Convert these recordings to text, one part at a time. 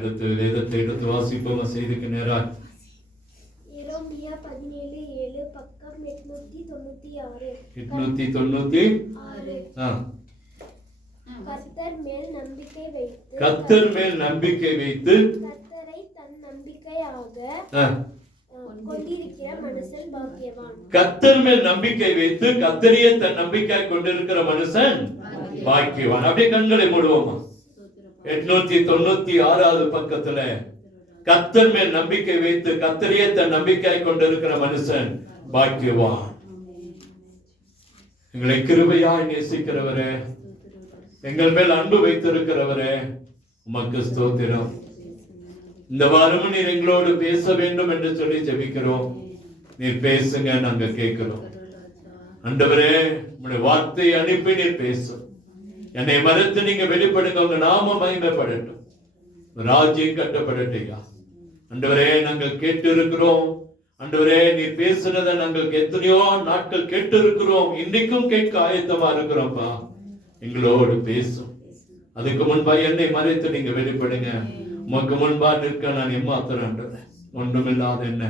எடுத்து வேதத்தை எடுத்து வாசிப்போம். செய்திக்கு நேராக எரேமியா 17:7 பக்கம் 896. கர்த்தர் மேல் நம்பிக்கை வைத்து கர்த்தரை தன் நம்பிக்கையாக கொண்டிருக்கிற மனுஷன் பாக்கியவான். கர்த்தர் மேல் நம்பிக்கை வைத்து கர்த்தரையே தன் நம்பிக்கை கொண்டிருக்கிற மனுஷன் பாக்கியவான். அப்படியே கண்களை மூடுவோமா? 896வது பக்கத்துல கர்த்தர் மேல் நம்பிக்கை வைத்து கர்த்தரையே தன் நம்பிக்கை கொண்டிருக்கிற மனுஷன் பாக்கியவான். எங்களை கிருபையாய் நேசிக்கிறவரே, எங்கள் மேல் அன்பு வைத்திருக்கிறவரே, உமக்கு ஸ்தோத்திரம். இந்த வாரமும் நீர் எங்களோடு பேச வேண்டும் என்று சொல்லி ஜெபிக்கிறோம். நீர் பேசுங்க, நாங்க கேட்கிறோம். ஆண்டவரே, உங்களுடைய வார்த்தையை அனுப்பி நீர் பேசும். என்னை மறுத்து நீங்க வெளிப்படுங்க, உங்க நாம மகிமைப்படட்டும், ராஜ்யம் கட்டப்படட்டையா. ஆண்டவரே, நாங்கள் கேட்டு இருக்கிறோம். ஆண்டவரே, நீர் பேசுறத நாங்கள் எத்தனையோ நாட்கள் கேட்டு இருக்கிறோம், இன்னைக்கும் கேட்க ஆயத்தமா இருக்கிறோம்ப்பா. எங்களோடு பேசும். அதுக்கு முன்பா என்னை மறைத்து நீங்க வெளிப்படுங்க. உமக்கு முன்பா நிற்க நான் எம்மாத்திரம் ஒன்றுமில்லாத என்ன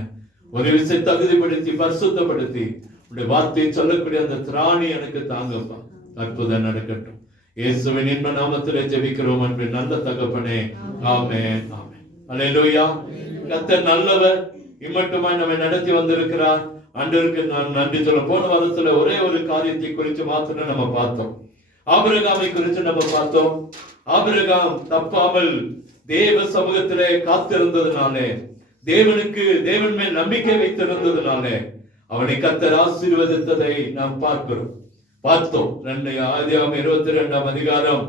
ஒரு விஷயத்தை தகுதிப்படுத்தி பரிசுத்தப்படுத்தி உடைய வார்த்தையை சொல்லக்கூடிய அந்த திராணி எனக்கு தாங்கப்பா. அற்புதம் நடக்கட்டும். இயேசுவின் இன்ப நாமத்திலே ஜெபிக்கிறோம் அன்பின் நல்ல தகப்பனே, ஆமென், ஆமென். அல்லேலூயா. கர்த்தர் நல்லவர், இம்மட்டுமாய் நம்மை நடத்தி வந்திருக்கிறார். ஆண்டவருக்கு நான் நன்றி சொல்ல. போன வாரத்துல ஒரே ஒரு காரியத்தை குறித்து மாத்திரம் நம்ம பார்த்தோம். ஆபிரகாமை குறித்து நம்ம பார்த்தோம். ஆபிரகாம் தப்பாமல் தேவ சமூகத்திலே காத்திருந்ததுனாலே, தேவன் மேல் நம்பிக்கை வைத்திருந்ததுனாலே அவனை கர்த்தர் ஆசீர்வதித்ததை நாம் பார்த்தோம். ஆதியாகமம் 22ஆம் அதிகாரம்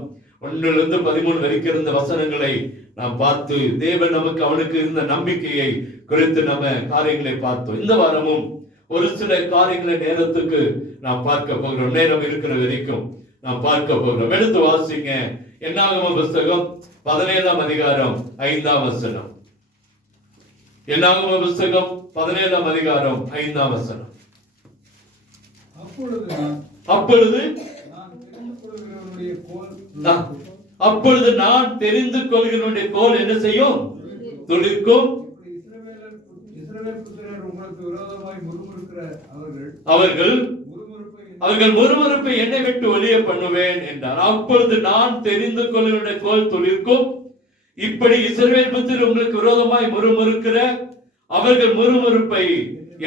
1 - 13 வரைக்கும் இருந்த வசனங்களை நாம் பார்த்து தேவன் நமக்கு அவனுக்கு இருந்த நம்பிக்கையை குறித்து நம்ம காரியங்களை பார்த்தோம். இந்த வாரமும் ஒரு சில காரியங்களை நேரத்துக்கு நாம் பார்க்க போகிறோம். நேரம் இருக்கிற வரைக்கும் நாம் பார்க்க போகிறோம். எடுத்து வாசிங்க. என்னாகம புஸ்தகம் 17ஆம் அதிகாரம் 5ஆம் வசனம். என்னாகம புஸ்தகம் 17ஆம் அதிகாரம் 5ஆம் வசனம். அப்பொழுது நான் தெரிந்து கொள்கிறவனுடைய கோல் என்ன செய்யும்? துளிர்க்கும். அவர்கள் முறுமுறுப்பை என்னை விட்டு ஒழிய பண்ணுவேன் என்றார். அப்பொழுது நான் தெரிந்து கொள்கிறவனுடைய கோல் துளிர்க்கும். இப்படி இஸ்ரவேல் புத்திரர் உங்களுக்கு விரோதமாய் முறுமுறுக்கிற அவர்கள் முறுமுறுப்பை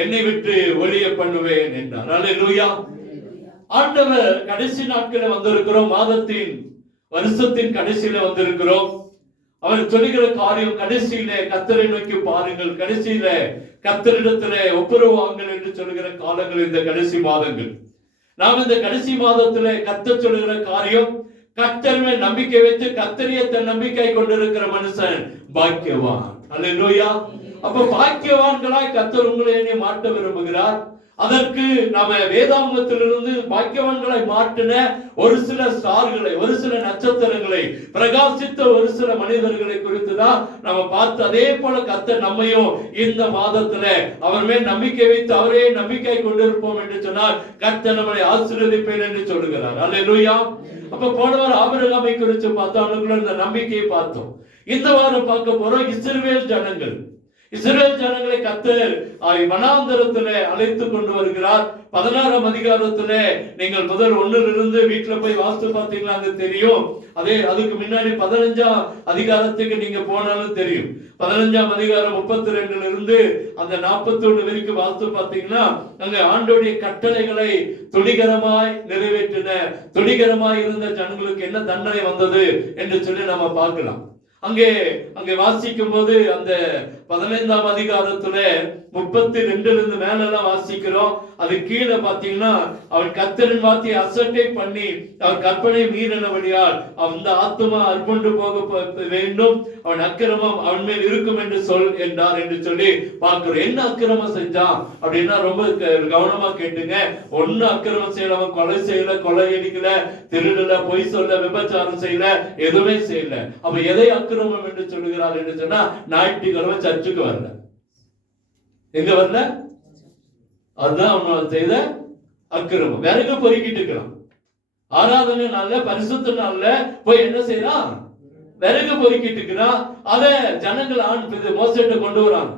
என்னை விட்டு ஒழிய பண்ணுவேன் என்றார். அல்லேலூயா. ஆண்டவர் கடைசி நாட்களில் வந்திருக்கிறோம். மாதத்தின் வருஷத்தின் கடைசியில வந்திருக்கிறோம். அவர் சொல்லுகிற காரியம், கடைசியிலே கர்த்தரை நோக்கி பாருங்கள், கடைசியில கர்த்தரிடத்திலே ஒப்புரவாங்கள் என்று சொல்லுகிற காலங்கள் இந்த கடைசி மாதங்கள். நாம் இந்த கடைசி மாதத்திலே கர்த்தர் சொல்லுகிற காரியம், கர்த்தர் மேல் நம்பிக்கை வைத்து கர்த்தரையே தன் நம்பிக்கை கொண்டிருக்கிற மனுஷன் பாக்கியவான். அல்லேலூயா. அப்ப பாக்கியவான்களாய் கர்த்தர் உங்களை என்னை மாற்ற விரும்புகிறார். அதற்கு நாம வேதாகமத்திலிருந்து பாக்கியவான்களை மாற்றின ஒரு சில ஸ்டார்களை, ஒரு சில நட்சத்திரங்களை, பிரகாசித்த ஒரு சில மனிதர்களை குறித்து தான் நாம பார்த்து, அதே போல கர்த்தர் நம்மையும் இந்த மாதத்துல அவர் மேல் நம்பிக்கை வைத்து அவரே நம்பிக்கை கொண்டிருப்போம் என்று சொன்னால் கர்த்தர் நம்மை ஆசீர்வதிப்பேன் என்று சொல்லுகிறார். அல்லேலூயா. அப்ப போனவர் ஆபிரகாமை குறித்து பார்த்தோம், அவனுக்குள்ள இந்த நம்பிக்கையை பார்த்தோம். இந்த வாரம் பார்க்க போறோம் இஸ்ரவேல் ஜனங்கள். இஸ்ரவேல் ஜனங்களை கர்த்தர் வனாந்தரத்திலே அழைத்து கொண்டு வருகிறார். 16ஆம் அதிகாரத்திலே நீங்கள் முதல் 1 வீட்டுல போய் வாஸ்து பார்த்தீங்கன்னா அங்க தெரியும். அதுக்கு முன்னாடி 15ஆம் அதிகாரத்துக்கு நீங்க போனாலும் தெரியும். 15ஆம் அதிகாரம் 32 அந்த 41 வரைக்கும் வாஸ்து பார்த்தீங்கன்னா அங்க ஆண்டோடைய கட்டளைகளை துணிகரமாய் நிறைவேற்றின, துணிகரமாய் இருந்த ஜனங்களுக்கு என்ன தண்டனை வந்தது என்று சொல்லி நம்ம பார்க்கலாம். அங்கே வாசிக்கும் போது அந்த 15ஆம் அதிகாரத்துல 32 மேலெல்லாம் வாசிக்கிறோம். அது கீழே பாத்தீங்கன்னா அவன் கர்த்தரின் வார்த்தையை அசட்டை பண்ணி அவன் கற்பனை மீறினபடியால் அந்த ஆத்துமா அர்ப்பண்டு போக வேண்டும், அவன் அக்கிரமம் அவன் மேல் இருக்கும் என்று சொல் என்றார் என்று சொல்லி பார்க்கிறோம். என்ன அக்கிரமம் செஞ்சான் அப்படின்னா ரொம்ப கவனமா கேட்டுங்க. ஒண்ணு அக்கிரமம் செய்யல, அவன் கொலை செய்யல, கொலை அடிக்கல, திருடல, பொய் சொல்ல, விபச்சாரம் செய்யல, எதுவுமே செய்யல. அப்ப எதை அக்கிரமம் என்று சொல்லுகிறார் என்று சொன்னா ஞாயிற்றுக்கிழமை சர்ச்சுக்கு வரல. எங்க வரல? அதுதான் அவன் செய்த அக்கிரமம். வேற எங்க பொறுக்கிட்டு இருக்கலாம். ஆராதனை நாள்ல, பரிசுத்த நாள்ல போய் என்ன செய்யறான்? விறகு பொறுக்கிட்டு இருக்கிறான். அதை ஜனங்கள் மோசேட்ட கொண்டு வராங்க.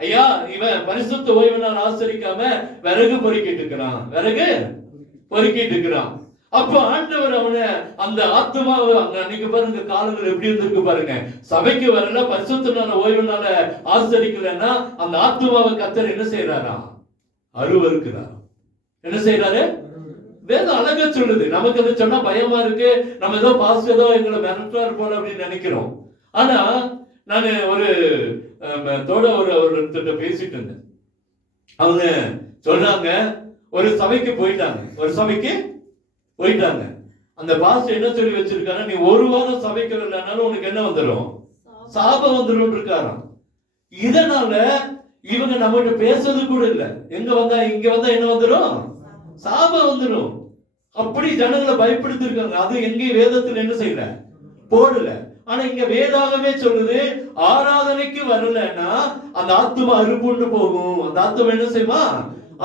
ஐயா, இவன் பரிசுத்த ஓய்வு நாள் ஆசரிக்காம விறகு பொறுக்கிட்டு இருக்கிறான், விறகு பொறுக்கிட்டு இருக்கிறான். அப்போ ஆண்டவர் அவனை அந்த ஆத்மாவை அன்னைக்கு பாருங்க காலங்கள் எப்படி இருந்திருக்கு பாருங்க. சபைக்கு வரல, பரிசுத்த நாள் ஓய்வு நாள ஆசரிக்கலன்னா அந்த ஆத்மாவை கர்த்தர் என்ன செய்யறாரா? அருவருக்கிறார். என்ன செய்யறாரு? வேதம் அழகா சொல்லுது. நமக்கு அது சொன்னா பயமா இருக்கு, நம்ம ஏதோ பாஸ் ஏதோ எங்களை மிரட்டுறாரு போல அப்படின்னு நினைக்கிறோம். ஆனா நான் ஒரு ஒருத்தர் பேசிட்டு இருந்தேன். அவங்க சொல்றாங்க, ஒரு சபைக்கு போயிட்டாங்க. அந்த பாஸ்டர் என்ன சொல்லி வச்சிருக்காங்க, நீ ஒரு வாரம் சபைக்கு வரலனாலும் உனக்கு என்ன வந்துடும்? சாபம் வந்துடும் இருக்காராம். இதனால இவங்க நம்மகிட்ட பேசுறது கூட இல்ல. இங்க வந்தா என்ன வந்துடும்? சாபம் வந்துடும். அப்படி ஜனங்களை பயப்படுத்திருக்காங்க. அது எங்கேயும் வேதத்தில் என்ன செய்யல, போடல. ஆனா இங்க வேதாகமே சொல்லுது, ஆராதனைக்கு வரலன்னா அந்த ஆத்துமா அறுப்புண்டு போகும். அந்த ஆத்துமா என்ன செய்யுமா?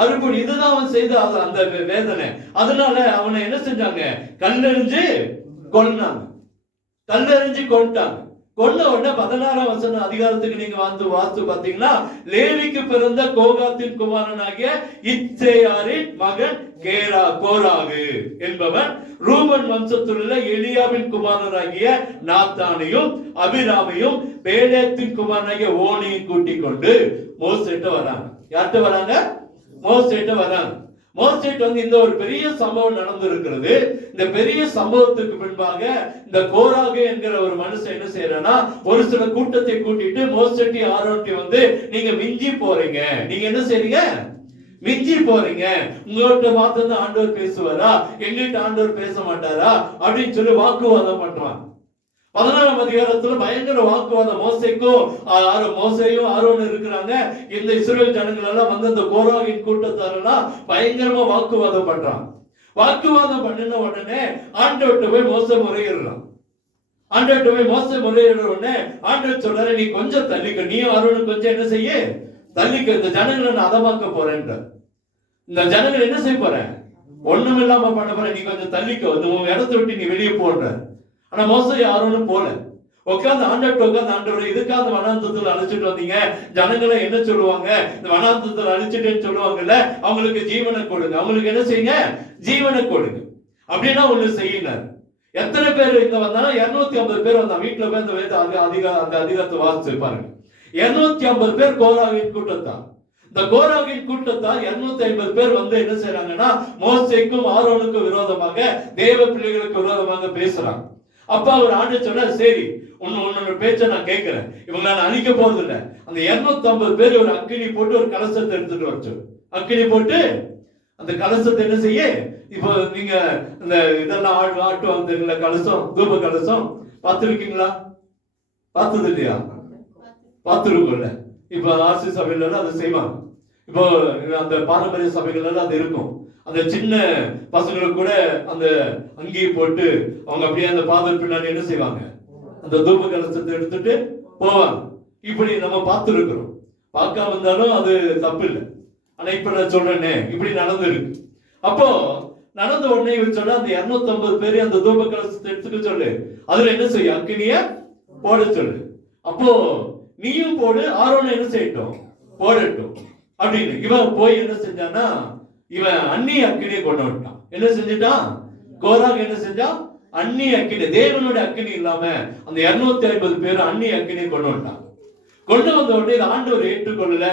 அறுப்பு. இதுதான் அவன் செய்த அந்த வேதனை. அதனால அவனை என்ன செஞ்சாங்க? கல்லெறிஞ்சு கொண்டாங்க. கொன்ன உடனே 16ஆம் வசன அதிகாரத்துக்கு நீங்க வாஸ்து பாத்தீங்கன்னா, லேவிக்கு பிறந்த கோகாத்தின் குமாரனாகிய இத்சேயாரின் மகன் கோராகு என்பவன் ரூபன் வம்சத்தில் உள்ள எலியாவின் குமாரனாகிய நாத்தானையும் அபிராமையும் பேலேத்தின் குமாரனாகிய ஓனியும் கூட்டிக் கொண்டு மோசேட்ட வராங்க. யார்கிட்ட வராங்க? மோசேட்ட வராங்க. மோசேட் இந்த ஒரு பெரிய சம்பவம் நடந்திருக்கிறது. இந்த பெரிய சம்பவத்துக்கு பின்பாக இந்த கோராகு என்கிற ஒரு மனுஷன் என்ன செய்யறானா, ஒரு சில கூட்டத்தை கூட்டிட்டு மோசேட்டி ஆரோட்டி நீங்க மிஞ்சி போறீங்க, நீங்க என்ன செய்றீங்க? மிஞ்சி போறீங்க. உங்கள்கிட்ட மாத்திரம் தான் ஆண்டவர் பேசுவாரா, எங்கள்கிட்ட ஆண்டவர் பேச மாட்டாரா அப்படின்னு சொல்லி வாக்குவாதம் பண்றான். 14ஆம் அதிகாரத்துல பயங்கர வாக்குவாதம். மோசேயும் ஆரோனும் இருக்கிறாங்க. இந்த இஸ்ரவேல் ஜனங்கள் எல்லாம் அந்த கோராகின் கூட்டத்தாரெல்லாம் பயங்கரமா வாக்குவாதம் பண்றான். வாக்குவாதம் பண்ணின உடனே ஆண்டவர்கிட்ட போய் மோசே முறையிடுறான். உடனே ஆண்டவர் சொல்றாரு, நீ கொஞ்சம் தள்ளிக்க, நீ ஆரோனும் கொஞ்சம் என்ன செய்ய தள்ளிக்க, இந்த ஜனங்களை நான் அதமாக்க போறேன்ற. இந்த ஜனங்கள் என்ன செய்ய போற? ஒண்ணும் இல்லாம பண்ண போற, நீ கொஞ்சம் தள்ளிக்க, உன் இடத்த விட்டு நீ வெளியே போன்ற. ஆனா மோசே யாரும் போல. உட்காந்து ஆண்டவரை இதுக்காக வனாந்தரத்துல அழைச்சிட்டு வந்தீங்க, ஜனங்களை என்ன சொல்லுவாங்க? இந்த வனாந்தரத்துல அழிச்சிட்டேன்னு சொல்லுவாங்கல்ல, அவங்களுக்கு ஜீவனை கொடுங்க. அவங்களுக்கு என்ன செய்யுங்க? ஜீவனை கொடுங்க. அப்படின்னா ஒண்ணு செய்யினார். எத்தனை பேர் இங்க வந்தாலும் 250 பேர் வந்தா. வீட்டுல போய் அந்த அதிகாரத்தை வாசிச்சு பாருங்க. 250 பேர் கோராகின் கூட்டத்தான். இந்த கோராகின் கூட்டத்தால் 250 பேர் என்ன செய்யறாங்கன்னா, மோசேக்கும் ஆரோனுக்கும் விரோதமாக, தேவ பிள்ளைகளுக்கு விரோதமாக பேசுறாங்க. அப்ப அவர் ஆண்டு சொன்னார், சரி உன்னோட பேச்ச நான் கேட்கிறேன், இவங்க நான் அழிக்க போறது இல்லை. அந்த 250 பேர் ஒரு அக்கினி போட்டு ஒரு கலசத்தை எடுத்துட்டு வச்சு, அக்கினி போட்டு அந்த கலசத்தை என்ன செய்ய, இப்போ நீங்க இந்த இதெல்லாம் ஆட்டுவாங்க தெரியல, கலசம், தூப கலசம் பார்த்துருக்கீங்களா? பார்த்தது இல்லையா? பார்த்துருக்கோம்ல. இப்போ ஆசி சபையில அதை செய்வாங்க. இப்போ அந்த பாரம்பரிய சபைகள் எல்லாம் அது இருக்கும். அந்த சின்ன பசங்களுக்கு கூட அந்த அங்கேயே போட்டு அவங்க அப்படியே அந்த பாதல் பின்னாடி என்ன செய்வாங்க, அந்த தூப கலசத்தை எடுத்துட்டு போவாங்க. இப்படி நம்ம பார்த்துருக்கிறோம். பார்க்காம இருந்தாலும் அது தப்பு இல்லை. ஆனா இப்ப நான் சொல்றேனே, இப்படி நடந்துருக்கு. அப்போ நடந்த உடனே இவர் சொன்னா, அந்த 250 பேரு அந்த தூப கலசத்தை எடுத்துக்க சொல்லு, அதுல என்ன செய்ய, அக்கினிய போட சொல்லு. அப்போ நீயும் போடு, ஆரோனை என்ன செய்யட்டும், போடட்டும் அப்படின்னு. இவன் போய் என்ன செஞ்சான்னா, இவன் அந்நிய அக்கினியை கொண்டு வந்துட்டான். என்ன செஞ்சுட்டான்? கோராகு என்ன செஞ்சான்? அந்நிய அக்கினி, தேவனுடைய அக்கினி இல்லாம அந்த 250 பேர் அந்நிய அக்கினியை கொண்டு வந்துட்டான். கொண்டு வந்த உடனே இது ஆண்டவர் ஏற்றுக்கொள்ளல.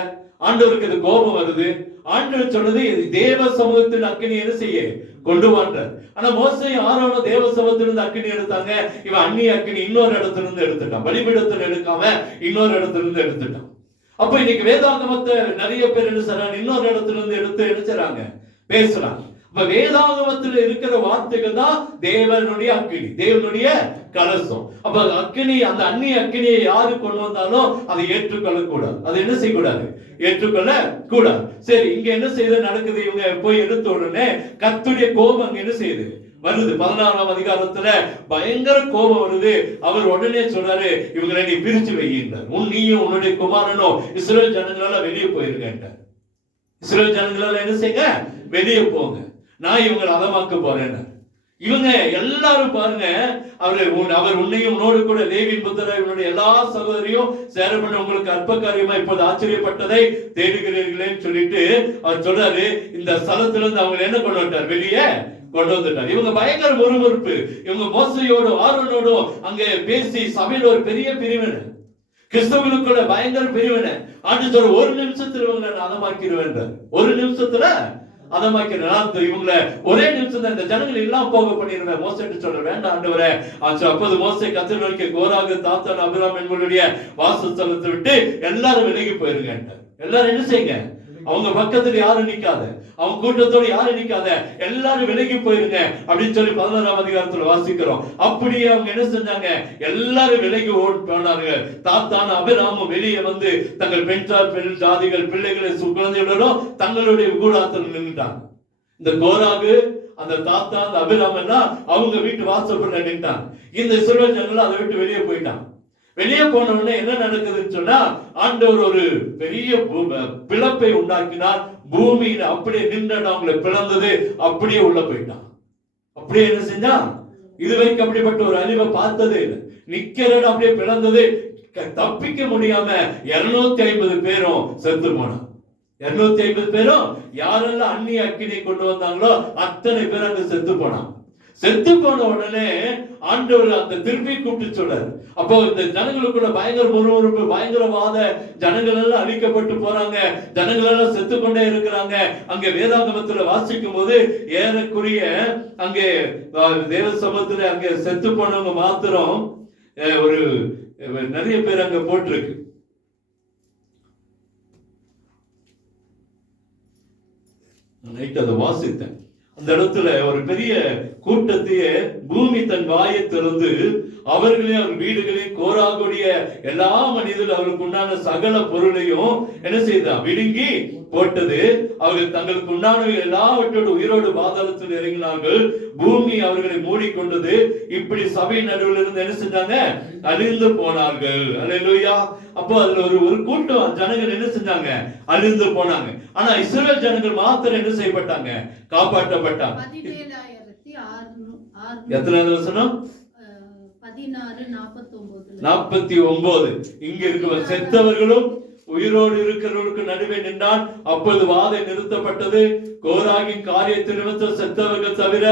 ஆண்டவருக்கு இது கோபம் வருது. ஆண்டவர் சொன்னது, தேவ சமூகத்தின் அக்கினி என்ன செய்ய கொண்டு வாண்டார். ஆனா மோசேயும் ஆரோனும் தேவ சமூகத்திலிருந்து அக்கினி எடுத்தாங்க. இவன் அந்நிய அக்கினி இன்னொரு இடத்துல இருந்து எடுத்துட்டான். பலிபீடத்தில் எடுக்காம இன்னொரு இடத்துல இருந்து எடுத்துட்டான். அப்ப இன்னைக்கு வேதாகமத்தை நிறைய பேர் என்ன செய்றாங்க, இன்னொரு இடத்துல இருந்து எடுத்து என்ன செய்றாங்க, பேசுறாங்க. அப்ப வேதாகமத்தில் இருக்கிற வார்த்தைகள் தான் தேவனுடைய அக்கினி, தேவனுடைய கலசம். அப்ப அக்கினி, அந்த அந்நிய அக்கினியை யாரு கொண்டு வந்தாலும் அதை ஏற்றுக்கொள்ள கூடாது. அதை என்ன செய்யக்கூடாது, ஏற்றுக்கொள்ள கூடாது. சரி, இங்க என்ன செய்து நடக்குது, இவங்க போய் எடுத்த உடனே கர்த்தருடைய கோபம் அங்க என்ன செய்யுது, வருது. 16ஆம் அதிகாரத்துல பயங்கர கோபம் வருது. அவர் உடனே சொல்றாரு, இவங்களை நீ பிரிச்சு வைக்கின்றார். நீயும் உன்னுடைய குமாரனும் இஸ்ரவேல் ஜனங்களால வெளியே போயிருங்க. இஸ்ரவேல் ஜனங்களால என்ன செய்யுங்க, வெளியே போங்க, நான் இவங்களை அதமாக்க போறேன். இவங்க எல்லாரும் பாருங்க, அவர் உன்னையும் உன்னோடு கூட லேவியின் புத்திரர் இவனுடைய எல்லா சகோதரியும் சேர பண்ண உங்களுக்கு அற்ப காரியமா இப்போது ஆச்சரியப்பட்டதை தேடுகிறீர்களேன்னு சொல்லிட்டு அவர் சொல்றாரு. இந்த ஸ்தலத்துல இருந்து அவங்க என்ன கொண்டு வந்துட்டார், வெளியே கொண்டு வந்துட்டார். இவங்க பயங்கர முறுமுறுப்பு. இவங்க மோசையோடும் ஆரோனோடும் அங்க பேசி சபையில ஒரு பெரிய பிரிவினை, கிறிஸ்தவர்களுக்குள்ள பயங்கர பிரிவினை. ஆண்டு சொல்ற ஒரு நிமிஷத்துல இவங்களை அதமாக்கிடுவேன், ஒரு நிமிஷத்துல அதமாக்கிறேன். இவங்களை ஒரே நிமிஷம் இந்த ஜனங்கள் எல்லாம் போக பண்ணிருவேன். மோசைட்டு சொல்ற வேண்டாம் ஆண்டவரே. அப்போது மோசை கர்த்தர் நோக்கி கோராகு தாத்தான் அபிராம் என்பவருடைய வாசஸ்தலத்தை விட்டு எல்லாரும் விலகி போயிருங்க. எல்லாரும் என்ன செய்யுங்க, அவங்க பக்கத்துல யாரும் நிக்காத, அவங்க கூட்டத்தோடு யாரும் நிக்காத, எல்லாரும் விலகி போயிருங்க அப்படின்னு சொல்லி 11ஆம் அதிகாரத்துல வாசிக்கிறோம். அப்படியே அவங்க என்ன செஞ்சாங்க, எல்லாரும் விலகி போனார்கள். தாத்தான் அபிராமும் வெளியே வந்து தங்கள் பெண் ஜாதிகள் பிள்ளைகளை குழந்தைகளுடன் தங்களுடைய கூடாரத்தில் நின்றுட்டாங்க. இந்த கோராகு, அந்த தாத்தா, அந்த அபிராம் எல்லாம் அவங்க வீட்டு வாசப்பட நின்றாங்க. இந்த இஸ்ரவேல் ஜனங்கள் அதை விட்டு வெளியே போயிட்டாங்க. வெளியே போன உடனே என்ன நடக்குதுன்னு சொன்னா, ஆண்டவர் ஒரு பெரிய பிளப்பை உண்டாக்கினார். பூமியில அப்படியே நின்று அவங்களை பிளந்தது, அப்படியே உள்ள போயிட்டான். அப்படியே என்ன செஞ்சா, இதுவரைக்கும் அப்படிப்பட்ட ஒரு அழிவை பார்த்ததே இல்லை. நிக்கிறன்னு அப்படியே பிளந்தது, தப்பிக்க முடியாம 250 பேரும் செத்து போனான். 250 பேரும் யாரெல்லாம் அந்நிய அக்கினி கொண்டு வந்தாங்களோ அத்தனை பேர் அங்க செத்து போனான். செத்து போன உடனே ஆண்டவர் அந்த திருப்பி கூப்பிட்டு சொல்றாரு. அப்போ இந்த ஜனங்களுக்குள்ள பயங்கர முறுமுறுப்பு, பயங்கரவாத, ஜனங்கள் எல்லாம் அழிக்கப்பட்டு போறாங்க, ஜனங்கள் எல்லாம் செத்து கொண்டே இருக்கிறாங்க. அங்க வேதாகமத்துல வாசிக்கும் போது ஏறக்குரிய அங்கே தேவ சமூகத்துல அங்க செத்து போனவங்க மாத்திரம் ஒரு நிறைய பேர் அங்க போட்டிருக்கு. நைட் அதை வாசித்தேன். அந்த இடத்துல ஒரு பெரிய கூட்டத்தையே பூமி தன் வாயை திறந்து அவர்களே அவர் வீடுகளில் கோராகுடைய எல்லா மனிதர்கள் அவர்களுக்கு உண்டான சகல பொருளையும் என்ன செய்தா, விழுங்கி போட்டது. அவர்கள் தங்களுக்கு உண்டான எல்லாவற்றோடு உயிரோடு பாதாளத்தில் இறங்கினார்கள். பூமி அவர்களை மூடிக்கொண்டது. இப்படி சபை நடுவில் இருந்து என்ன செஞ்சாங்க, அழிந்து போனார்கள். அல்லேலூயா. அப்போ அதுல ஒரு கூட்டம் ஜனங்கள் என்ன செஞ்சாங்க, அழிந்து போனாங்க. ஆனா இஸ்ரவேல் ஜனங்கள் மாத்திரம் என்ன செய்யப்பட்டாங்க, காப்பாற்றப்பட்டாங்க. 17,600 எத்தனாவது வசனம், 49. இங்க இருக்க செத்தவர்களும் உயிரோடு இருக்கிறவர்களுக்கு நடுவே நின்றான். அப்பொழுது வாதை நிறுத்தப்பட்டது. கோராகின் காரியத்தை நிமித்தம் செத்தவர்கள் தவிர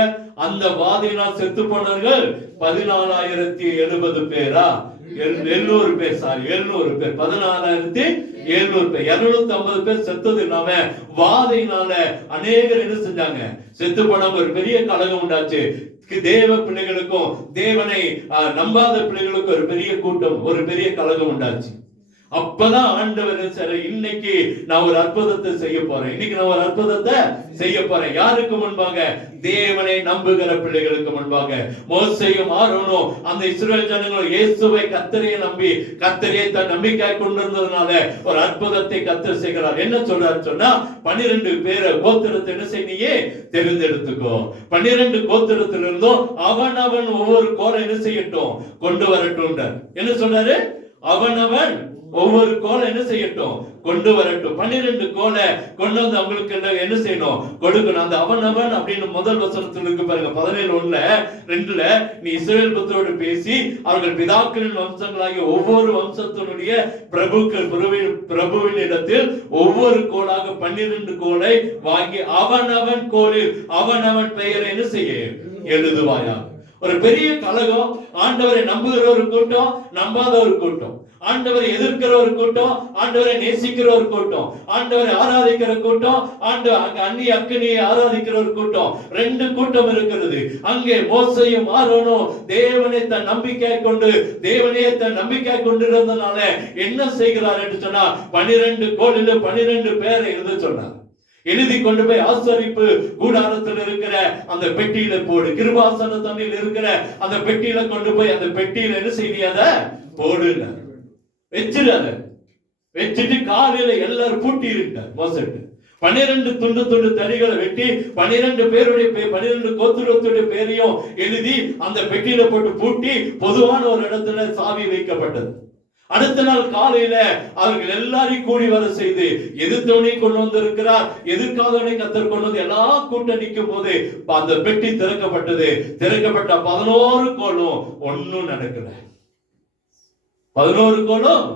அந்த வாதையினால் செத்து போனவர்கள் 14,070 பேரா, 700 பேர், சாரி 700 பேர், 14,700 பேர். 250 பேர் செத்தது இல்லாம வாதையினால அநேகர் என்ன செஞ்சாங்க, செத்து போனவங்க. ஒரு பெரிய கலகம் உண்டாச்சு. தேவ பிள்ளைகளுக்கும் தேவனை நம்பாத பிள்ளைகளுக்கும் ஒரு பெரிய கூட்டம், ஒரு பெரிய கலகம் உண்டாச்சு. அப்பதான் ஆண்டவர் சரி, இன்னைக்கு நான் ஒரு அற்புதத்தை செய்ய போறேன், இன்னைக்கு நான் ஒரு அற்புதத்தை செய்ய போறேன். யாருக்கு முன்பாக, தேவனை நம்புகிற பிள்ளைகளுக்கு முன்பாக. மோசேயும் ஆரோனும் அந்த இஸ்ரவேல் ஜனங்களும் இயேசுவை கர்த்தரை நம்பி கர்த்தரை தன் நம்பிக்கையாய் கொண்டிருந்ததுனால ஒரு அற்புதத்தை கர்த்தர் செய்கிறார். என்ன சொல்றாரு சொன்னா, 12 பேரை கோத்திரத்தை என்ன செய்யே தெரிந்தெடுத்துக்கோ. 12 கோத்திரத்திலிருந்தும் அவனவன் ஒவ்வொரு கோலை என்ன செய்யட்டும், கொண்டு வரட்டும். என்ன சொல்றாரு, அவனவன் ஒவ்வொரு கோலை என்ன செய்யட்டும், கொண்டு வரட்டும். 12 கோலை கொண்டு வந்து அவங்களுக்கு என்ன செய்யணும், கொடுக்கணும். அந்த அவனவன் அப்படின்னு முதல் வசனத்துல இருக்கு பாருங்க, 17:1-2 நீ இஸ்ரவேல் புத்திரரோடு பேசி அவர்கள் பிதாக்களின் வம்சங்களாகிய ஒவ்வொரு வம்சத்தினுடைய பிரபுவின் இடத்தில் ஒவ்வொரு கோலாக 12 கோலை வாங்கி அவனவன் கோலில் அவனவன் பெயரை என்ன செய்ய எழுதுவாயா. ஒரு பெரிய கலகம். ஆண்டவரை நம்புகிற ஒரு கூட்டம், நம்பாத ஒரு கூட்டம். ஆண்டவரை எதிர்க்கிற ஒரு கூட்டம், ஆண்டவரை நேசிக்கிற ஒரு கூட்டம், ஆண்டவரை ஆராதிக்கிற கூட்டம், அந்நிய அக்கினியை ஆராதிக்கிற ஒரு கூட்டம். 2 கூட்டம் இருக்கிறது. அங்கே மோசேயும் ஆரோனும் தேவனை தன் நம்பிக்கை கொண்டு கொண்டிருந்தனால என்ன செய்கிறார் என்று சொன்னா, 12 கோலில் 12 பேரை எழுத சொன்னார். எழுதி கொண்டு போய் ஆசரிப்பு கூடாரத்தில் இருக்கிற அந்த பெட்டியில போடு. கிருபாசன தண்ணியில் இருக்கிற அந்த பெட்டியில கொண்டு போய் அந்த பெட்டியில என்ன செய்யாத போடு, வச்சிடாத. வச்சுட்டு காலையில எல்லாரும் பூட்டி இருந்தார் மோசட்டு. 12 துண்டு தடிகளை வெட்டி 12 பேருடைய 12 கோத்திரத்துடைய பேரையும் எழுதி அந்த பெட்டியில போட்டு பூட்டி பொதுவான ஒரு இடத்துல சாவி வைக்கப்பட்டது. அடுத்த நாள் காலையில அவர்கள் எல்லாரையும் கூடி வர செய்து எதிர்த்தவனை கொண்டு வந்திருக்கிறார், எதிர்க்காதவனை கத்தர் கொண்டு வந்து எல்லா கூட்டம் நிற்கும் போது அந்த பெட்டி திறக்கப்பட்டது. திறக்கப்பட்ட 11 கோலும் ஒன்னும் நடக்கல. 11 கோலும்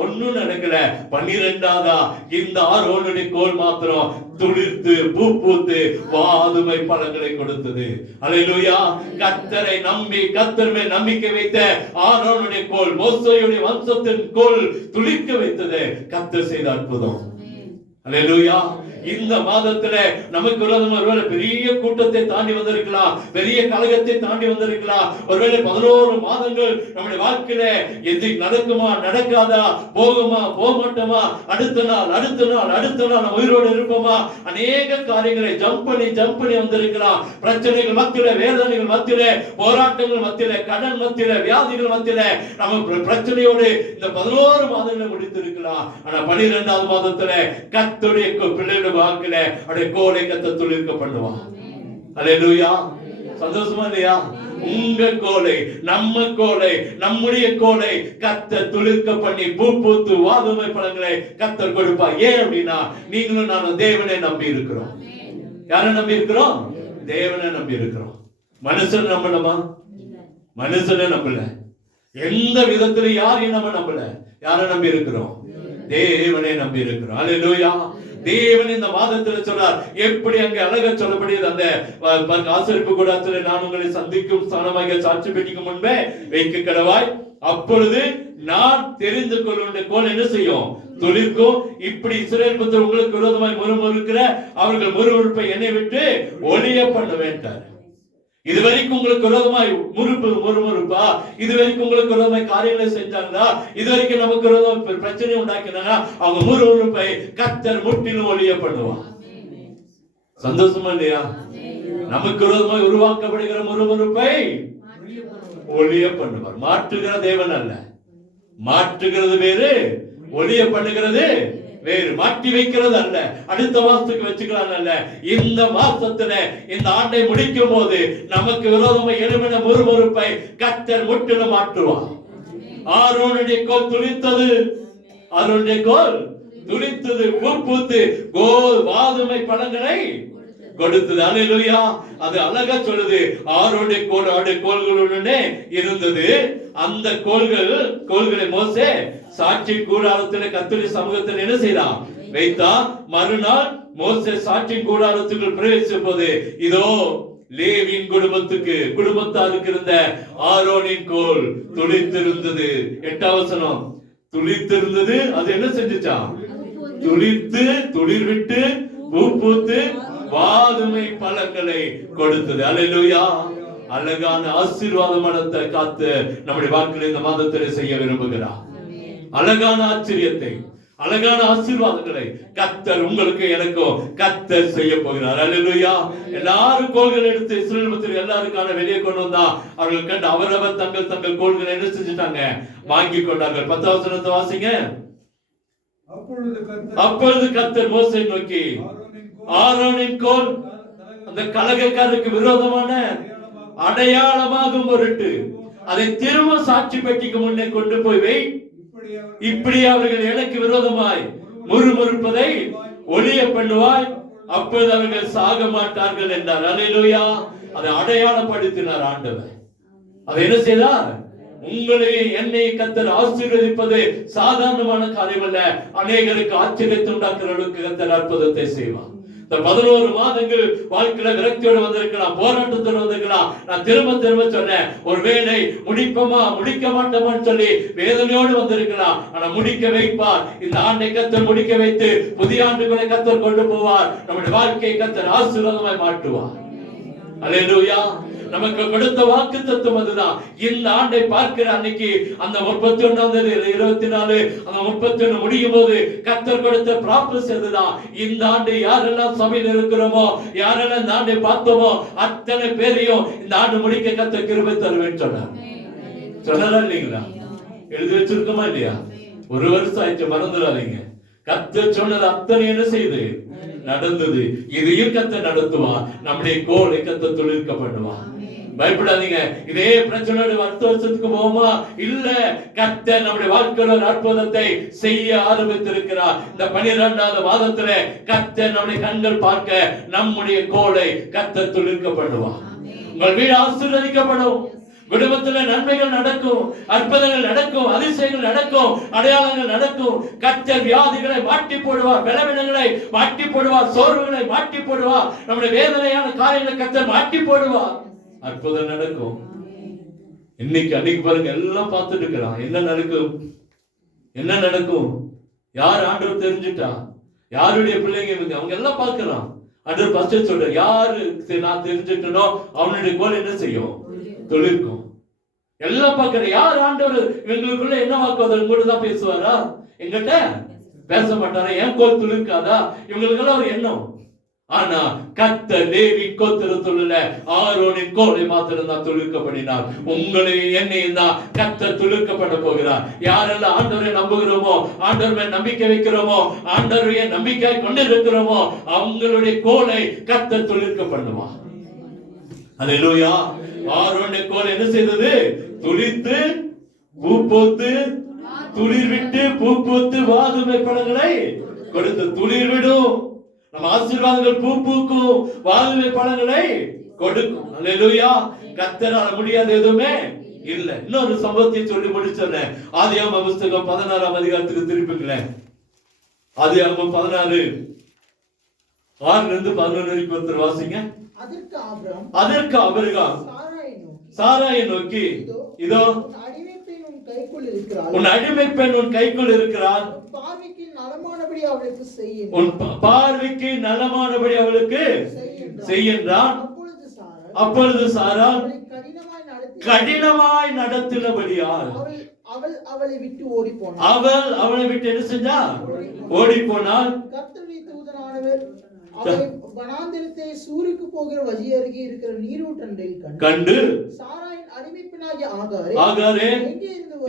ஒன்னும் நடக்கல. 12ஆவதா இந்த ஆரோனுடைய கோல் மாத்திரம் துளிர்த்து பூ பூத்து வாதுமை பழங்களை கொடுத்தது. அல்லேலூயா. கர்த்தரை நம்பி கர்த்தர் மேல் நம்பிக்கை வைத்த ஆரோனுடைய கோல், மோசேயுடைய வம்சத்தின் கோல் துளிர்க்க வைத்தது கர்த்தர் செய்த அற்புதம். அல்லேலூயா. இந்த மாதத்துல நமக்கு ஒருவேளை பெரிய கூட்டத்தை தாண்டி வந்திருக்கலாம், பெரிய கலகத்தை தாண்டி வந்திருக்கலாம். ஒருவேளை 11 மாதங்கள் நம்முடைய வாழ்க்கையில எது நடக்குமா நடக்காதா, போகுமா போக மாட்டோமா, அடுத்த நாள் நம்ம உயிரோடு இருப்போமா, அநேக காரியங்களை ஜம்ப் பண்ணி வந்திருக்கலாம். பிரச்சனைகள் மத்தியில, வேதனைகள் மத்தியில, போராட்டங்கள் மத்தியில, கடன் மத்தியில, வியாதிகள் மத்தியில நம்ம பிரச்சனையோடு இந்த 11 மாதங்களை முடித்திருக்கலாம். ஆனா 12ஆவது மாதத்துல கர்த்தருடைய பிள்ளைகளுடைய வாழ்க்கையில அவருடைய கோலை கர்த்தர் துளிர்க்க பண்ணுவான். அல்லேலூயா. சந்தோஷமா இல்லையா? உங்க கோலை, நம்ம கோலை, நம்முடைய கோலை கர்த்தர் துளிர்க்க பண்ணி பூ பூத்து வாதுமை பழங்களை கர்த்தர் கொடுப்பா. ஏன் அப்படின்னா நீங்களும் நானும் தேவனை நம்பி இருக்கிறோம். யாரை நம்பி இருக்கிறோம்? தேவனை நம்பி இருக்கிறோம். மனுஷன் நம்பணுமா? மனுஷனை நம்பல. எந்த விதத்துல யாரையும் நம்ம நம்பல. யாரை நம்பி இருக்கிறோம்? தேவனை நம்பி இருக்கிறோம். அல்லேலூயா. தேவன் இந்த மாதத்துல சொல்றார், எப்படி அங்கே அழகா சொல்லப்படுகிறது, அந்த ஆசரிப்பு கூடாரத்திலே நான் உங்களை சந்திக்கும் ஸ்தானமாக சாட்சி பெட்டிக்கு முன்பே வைக்க கடவாய், அப்பொழுது நான் தெரிந்து கொள்ளுடைய கோல் என்ன செய்யும்? துளிர்க்கும். இப்படி இஸ்ரவேல் புத்திரர் உங்களுக்கு விரோதமாய் முறுமுறுக்கிற அவர்கள் முறுமுறுப்பை என்னை விட்டு ஒளிய பண்ண வேண்டார். இதுவரைக்கும் உங்களுக்கு விரோதமாய் முறுமுறுப்பா, இதுவரைக்கும் உங்களுக்கு விரோதமாய் காரியங்களை செஞ்சாங்களா, இதுவரைக்கும் நமக்கு விரோதமா பிரச்சனை உண்டாக்கினாங்க, அவங்க முறுமுறுப்பை கர்த்தர் முற்றிலும் ஒளிய பண்ணுவான். சந்தோஷமா இல்லையா? நமக்கு விரோதமாய் உருவாக்கப்படுகிற முறுமுறுப்பை ஒளிய பண்ணுவார். மாற்றுகிற தேவன் அல்ல. மாற்றுகிறது வேறு, ஒளிய பண்ணுகிறது வேறு. மாற்றி வைக்கிறது அல்ல, அடுத்த மாசத்துக்கு வச்சுக்கலாம் அல்ல. இந்த மாசத்துல இந்த ஆண்டை முடிக்கும் போது நமக்கு விரோதமாக எழுமின முறுமுறுப்பை கர்த்தர் முற்றிலும் மாற்றுவார். ஆரோனுடைய கோல் துளிர்த்தது, ஆரோனுடைய கோல் துளிர்த்தது, பூ பூத்து வாதுமை பழங்களை கொடுத்தது. அல்லேலூயா. அது அழகா சொல்லுது. ஆரோனுடைய கோல்களுடனே இருந்தது. அந்த கோல்களை மோசே சாட்சி கூடாரத்தில் கர்த்தருடைய சமூகத்தில் என்ன செய்தான்? வைத்தான். மறுநாள் மோசே சாட்சி கூடாரத்துக்குள் பிரவேசிக்கும் போது இதோ லேவியின் குடும்பத்தாருக்கு இருந்த ஆரோனின் கோல் துளிர்த்திருந்தது. 8ஆம் வசனம். துளிர்த்திருந்தது. அது என்ன செஞ்சுச்சா? துளிர்விட்டு பூ பூத்து வாதுமை பழங்களை கொடுத்தது. அல்லேலூயா. அழகான ஆசீர்வாதத்தை காத்து நம்முடைய வாழ்க்கையில் இந்த மாதத்திலே செய்ய விரும்புகிறார். அழகான ஆச்சரியத்தை, அழகான ஆசீர்வாதங்களை கர்த்தர் உங்களுக்கு எனக்கும் கர்த்தர் செய்ய போகிறார். அல்லேலூயா. எல்லாரும் கோல்கள் எடுத்து இஸ்ரவேல் புத்திரர் எல்லாருக்கான வெளியே கொண்டு வந்தா அவர்கள் கண்டு அவரவர் தங்கள் கோல்களை என்ன செஞ்சுட்டாங்க? வாங்கி கொண்டார்கள். 10ஆம் வசனத்தை வாசிங்க. அப்பொழுது கர்த்தர் மோசே நோக்கி, ஆரோனின் கோல் அந்த கலகக்காரருக்கு விரோதமான அடையாளமாகும் பொருட்டு அதை திரும்ப சாட்சி பெட்டிக்கு முன்னே கொண்டு போய் வை. இப்படி அவர்கள் எனக்கு விரோதமாய் முறுமுறுப்பதை ஒளிய பண்ணுவாய், அப்பொழுது அவர்கள் சாக மாட்டார்கள் என்றார். அல்லேலூயா. அதை அடையாளப்படுத்தினார் ஆண்டவர். அதை என்ன செய்தார்? உங்களை என்னை கர்த்தர் ஆசீர்வதிப்பது சாதாரணமான காரியம் அல்ல. அநேகருக்கு ஆச்சரியத்தை உண்டாக்குற அளவுக்கு கர்த்தர் அற்புதத்தை செய்வார். இந்த 11 மாதங்கள் வாழ்க்கையில விரக்தியோடு வந்திருக்கலாம், போராட்டத்தோடு வந்திருக்கலாம். நான் திரும்ப சொன்னேன், ஒருவேளை முடிப்போமா முடிக்க மாட்டோமான்னு சொல்லி வேதனையோடு வந்திருக்கலாம். ஆனா முடிக்க வைப்பார். இந்த ஆண்டை கர்த்தர் முடிக்க வைத்து புதிய ஆண்டுகளை கர்த்தர் கொண்டு போவார். நம்முடைய வாழ்க்கையை கர்த்தர் ஆசீர்வாதமாய் மாற்றுவார். அல்லேலூயா. நமக்கு கொடுத்த வாக்குத்தத்தம் அதுதான். இந்த ஆண்டை பார்க்கிற அன்னைக்கு அந்த 31ஆம் தேதி 24 அந்த 31 முடியும் போது கர்த்தர் கொடுத்த ப்ராமிஸ் அதுதான். இந்த ஆண்டு யாரெல்லாம் சபையில் இருக்கிறோமோ, யாரெல்லாம் இந்த ஆண்டை பார்த்தோமோ அத்தனை பேரையும் இந்த ஆண்டு முடிக்க கர்த்தர் கிருபை தருவேன்னு சொன்னார். சொன்னாரா இல்லைங்களா? எழுதி வச்சிருக்கோமா இல்லையா? 1 வருஷம் ஆயிடுச்சு, மறந்துடாதீங்க. கர்த்தர் சொன்னது அத்தனை என்ன செய்து நடந்தது. இதையும் கர்த்தர் நடத்துவார். நம்முடைய கோலை கர்த்தர் துளிர்க்க பண்ணுவார். பயப்படாதீங்க. இதே பிரச்சனையோட 10 வருஷத்துக்கு போகுமா? இல்ல, கர்த்தர் நம்முடைய வாழ்க்கையில் ஒரு அற்புதத்தை செய்ய ஆரம்பித்திருக்கிறார். இந்த 12வது மாதத்துல கர்த்தர் நம்முடைய கண்கள் பார்க்க நம்முடைய கோலை கர்த்தர் துளிர்க்க பண்ணுவார். உங்கள் வீடு ஆசீர்வதிக்கப்படும். குடும்பத்துல நன்மைகள் நடக்கும், அற்புதங்கள் நடக்கும், அதிசயங்கள் நடக்கும், அடையாளங்கள் நடக்கும். கர்த்தர் வியாதிகளை மாட்டி போடுவார், பலவீனங்களை மாட்டி போடுவார், சோர்வுகளை மாட்டி போடுவார், நம்முடைய வேதனையான காரியங்களை கர்த்தர் மாட்டி போடுவார். அற்புதம் நடக்கும். அன்னைக்கு பாருங்க, எல்லாம் பார்த்துட்டு இருக்கிறான். என்ன நடக்கும்? என்ன நடக்கும்? யார் ஆண்டவர் தெரிஞ்சுட்டா, யாருடைய பிள்ளைங்க இவங்க, அவங்க எல்லாம் பார்க்கலாம். ஆண்டவர் ஃபர்ஸ்ட் சொல்ற, யாரு நான் தெரிஞ்சுட்டனோ அவனுடைய கோல் என்ன செய்யும்? தொழிற்கும். எல்லாம் பார்க்கிற யார் ஆண்டவர் இவங்களுக்குள்ள என்ன வாக்குவாதம் கூட தான் பேசுவாரா? எங்கிட்ட பேச மாட்டாரா? என் கோல் துளிர்க்காதா? இவங்களுக்கெல்லாம் ஒரு எண்ணம். ஆனா கர்த்தர் லேவி கோத்திரத்துல ஆரோனின் கோலை மாத்திரம் தான் துளிர்க்க பண்ணினார். உங்களையும் என்னையும் தான் கர்த்தர் துளிர்க்க பண்ண போகிறார். யாரெல்லாம் ஆண்டவரை நம்புகிறோமோ, ஆண்டவர் மேல் நம்பிக்கை வைக்கிறோமோ, ஆண்டவரைய நம்பிக்கை கொண்டு இருக்கிறோமோ, அவங்களுடைய கோலை கர்த்தர் துளிர்க்க பண்ணுவார். அல்லேலூயா. ஆரோனுடைய கோல் என்ன செய்தது? துளிர்த்து பூ பூத்து துளிர் விட்டு பூ பூத்து வாதுமை பழங்களை கொடுத்து துளிர் விடும். நம்ம ஆசீர்வாதங்கள் பூ பூக்கும், வாதுமை பழங்களை கொடுக்கும். அல்லேலூயா. கர்த்தரால முடியாது எதுவுமே இல்ல. இன்னொரு சம்பவத்தை சொல்லி முடிச்சேன். ஆதியாகமம் புத்தகம் 16ஆம் அதிகாரத்துக்கு திருப்பிங்களேன். ஆதியாகமம் 16 6-11 வரைக்கும் வாசிங்க. அதற்கு ஆபிரகாம் சாராயை நோக்கி, இதோ உன் அடிமை பெண் உன் கைக்குள் இருக்கிறாள், உன் பார்வைக்கு நலமானபடி அவளுக்கு செய்கின்றான். அப்பொழுது சாரா கடினமாய் நடத்தினபடியால் அவளை விட்டு ஓடி போனாள். அவள் அவளை விட்டு என்ன செஞ்சா? ஓடி போனாள். கர்த்தருடைய தூதனானவர் அவளை வனாந்திரத்தை சூருக்கு போகிற வழி அருகே இருக்கிற நீரூற்றண்டையில் கண்டு, சாராயின் அடிமைப்பெண்ணாகிய ஆகாரே,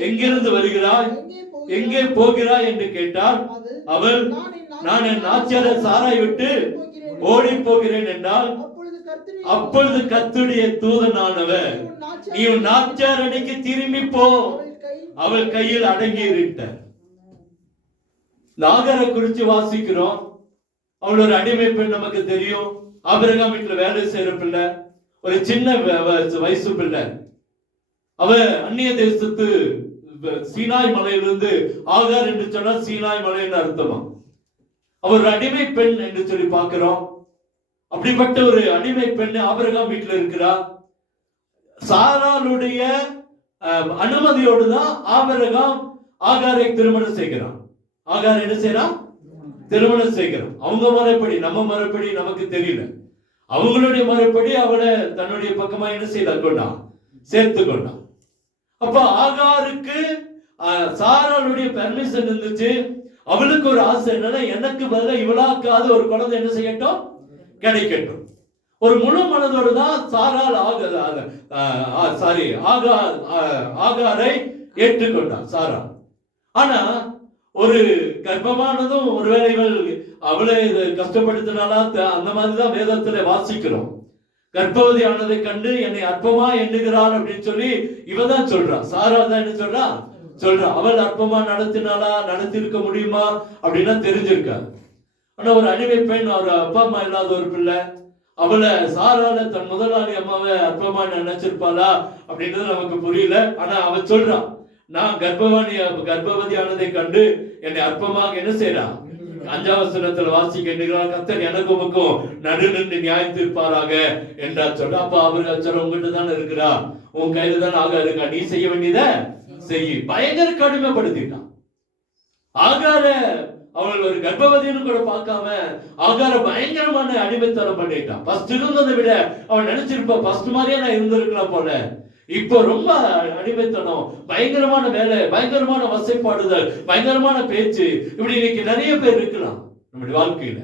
எங்கிருந்து வருகிறாய், எங்கே போகிறாய் என்று கேட்டார். அவள், நான் என் நாச்சியார் சாராயை விட்டு ஓடி போகிறேன் என்றால், அப்பொழுது கர்த்தருடைய தூதனானவர், நீ உன் நாச்சியார் அன்னைக்கு திரும்பி போ, அவள் கையில் அடங்கி இருட்டார். ஆகாரை குறித்து வாசிக்கிறோம். அவள் ஒரு அடிமை பெண், நமக்கு தெரியும். ஆபிரகாம் வீட்டுல வேலை செய்யற பிள்ளை, ஒரு சின்ன வயசு பிள்ளை. அவ அந்நிய தேசத்து சீனாய் மலையிலிருந்து, ஆகார் என்று சொன்னால் சீனாய் மலைன்னு அர்த்தமா. அவர் அடிமை பெண் என்று சொல்லி பார்க்கிறோம். அப்படிப்பட்ட ஒரு அடிமை பெண் ஆபிரகாம் வீட்டுல இருக்கிறார். சாராளுடைய அனுமதியோடு தான் ஆபிரகாம் ஆகாரை திருமணம் செய்கிறான். ஆகார் என்ன செய்யறான்? திருமணம் செய்கிறோம். அவங்க முறைப்படி, நம்ம முறைப்படி நமக்கு தெரியல. அவங்களுடைய முறைப்படி அவளை தன்னுடைய பக்கமா என்ன செய்தார்? கொண்டான், சேர்த்து கொண்டான். அப்ப ஆகாருக்கு சாராளுடைய பெர்மிஷன் இருந்துச்சு. அவளுக்கு ஒரு ஆசை என்னன்னா, எனக்கு பதிலாக இவளாக்காத ஒரு குழந்தை என்ன செய்யட்டும், கிடைக்கட்டும். ஒரு முழு மனதோடு தான் சாரால் ஆகாரை ஏற்றுக்கொண்டான் சாரா. ஆனா ஒரு கர்ப்பமானதும் ஒருவேளை அவளை கஷ்டப்படுத்தினாலா அந்த மாதிரிதான் வேதத்துல வாசிக்கிறோம். கர்ப்பவதி ஆனதை கண்டு என்னை அற்பமா எண்ணுகிறாள் அப்படின்னு சொல்லி இவதான் சொல்றா. சாரா தான் என்ன சொல்றா, அவள் அற்பமா நடத்தினாலா, நடத்தி இருக்க முடியுமா அப்படின்னா தெரிஞ்சிருக்காது. ஆனா ஒரு அடிமை பெண், ஒரு அப்பா அம்மா இல்லாத ஒரு பிள்ளை, அவளை சாரால தன் முதலாளி அம்மாவை அற்பமா நினைச்சிருப்பாளா அப்படின்றது நமக்கு புரியல. ஆனா அவள் சொல்றான், நான் கர்ப்பவதி ஆனதை கண்டு என்னை அற்பமாக என்ன செய்யறான்? 5ஆம் வசனத்துல வாசிக்க எண்ணுகிறார், கர்த்தர் எனக்கு உமக்கும் நடு நின்று நியாயம் தீர்ப்பாராக என்றார் சொல்ற. அப்ப அவரு சொல்ல, உங்ககிட்ட தானே இருக்கிறா, உன் கையில தானே ஆகா இருக்கா, நீ செய்ய வேண்டியத செய்ய. பயங்கர கடுமைப்படுத்திட்டான் ஆகார. அவள் ஒரு கர்ப்பவதின்னு கூட பார்க்காம ஆகார பயங்கரமான அடிமைத்தனம் பண்ணிட்டான். ஃபர்ஸ்ட் இருந்ததை விட அவன் நினைச்சிருப்பா, ஃபர்ஸ்ட் மாதிரியே நான் இருந்திருக்கலாம் போல. இப்போ ரொம்ப அடிமைத்தனம், பயங்கரமான வேலை, பயங்கரமான வசைப்பாடுதல், பயங்கரமான பேச்சு, இப்படி இன்னைக்கு நிறைய பேர் இருக்கலாம் நம்முடைய வாழ்க்கையில.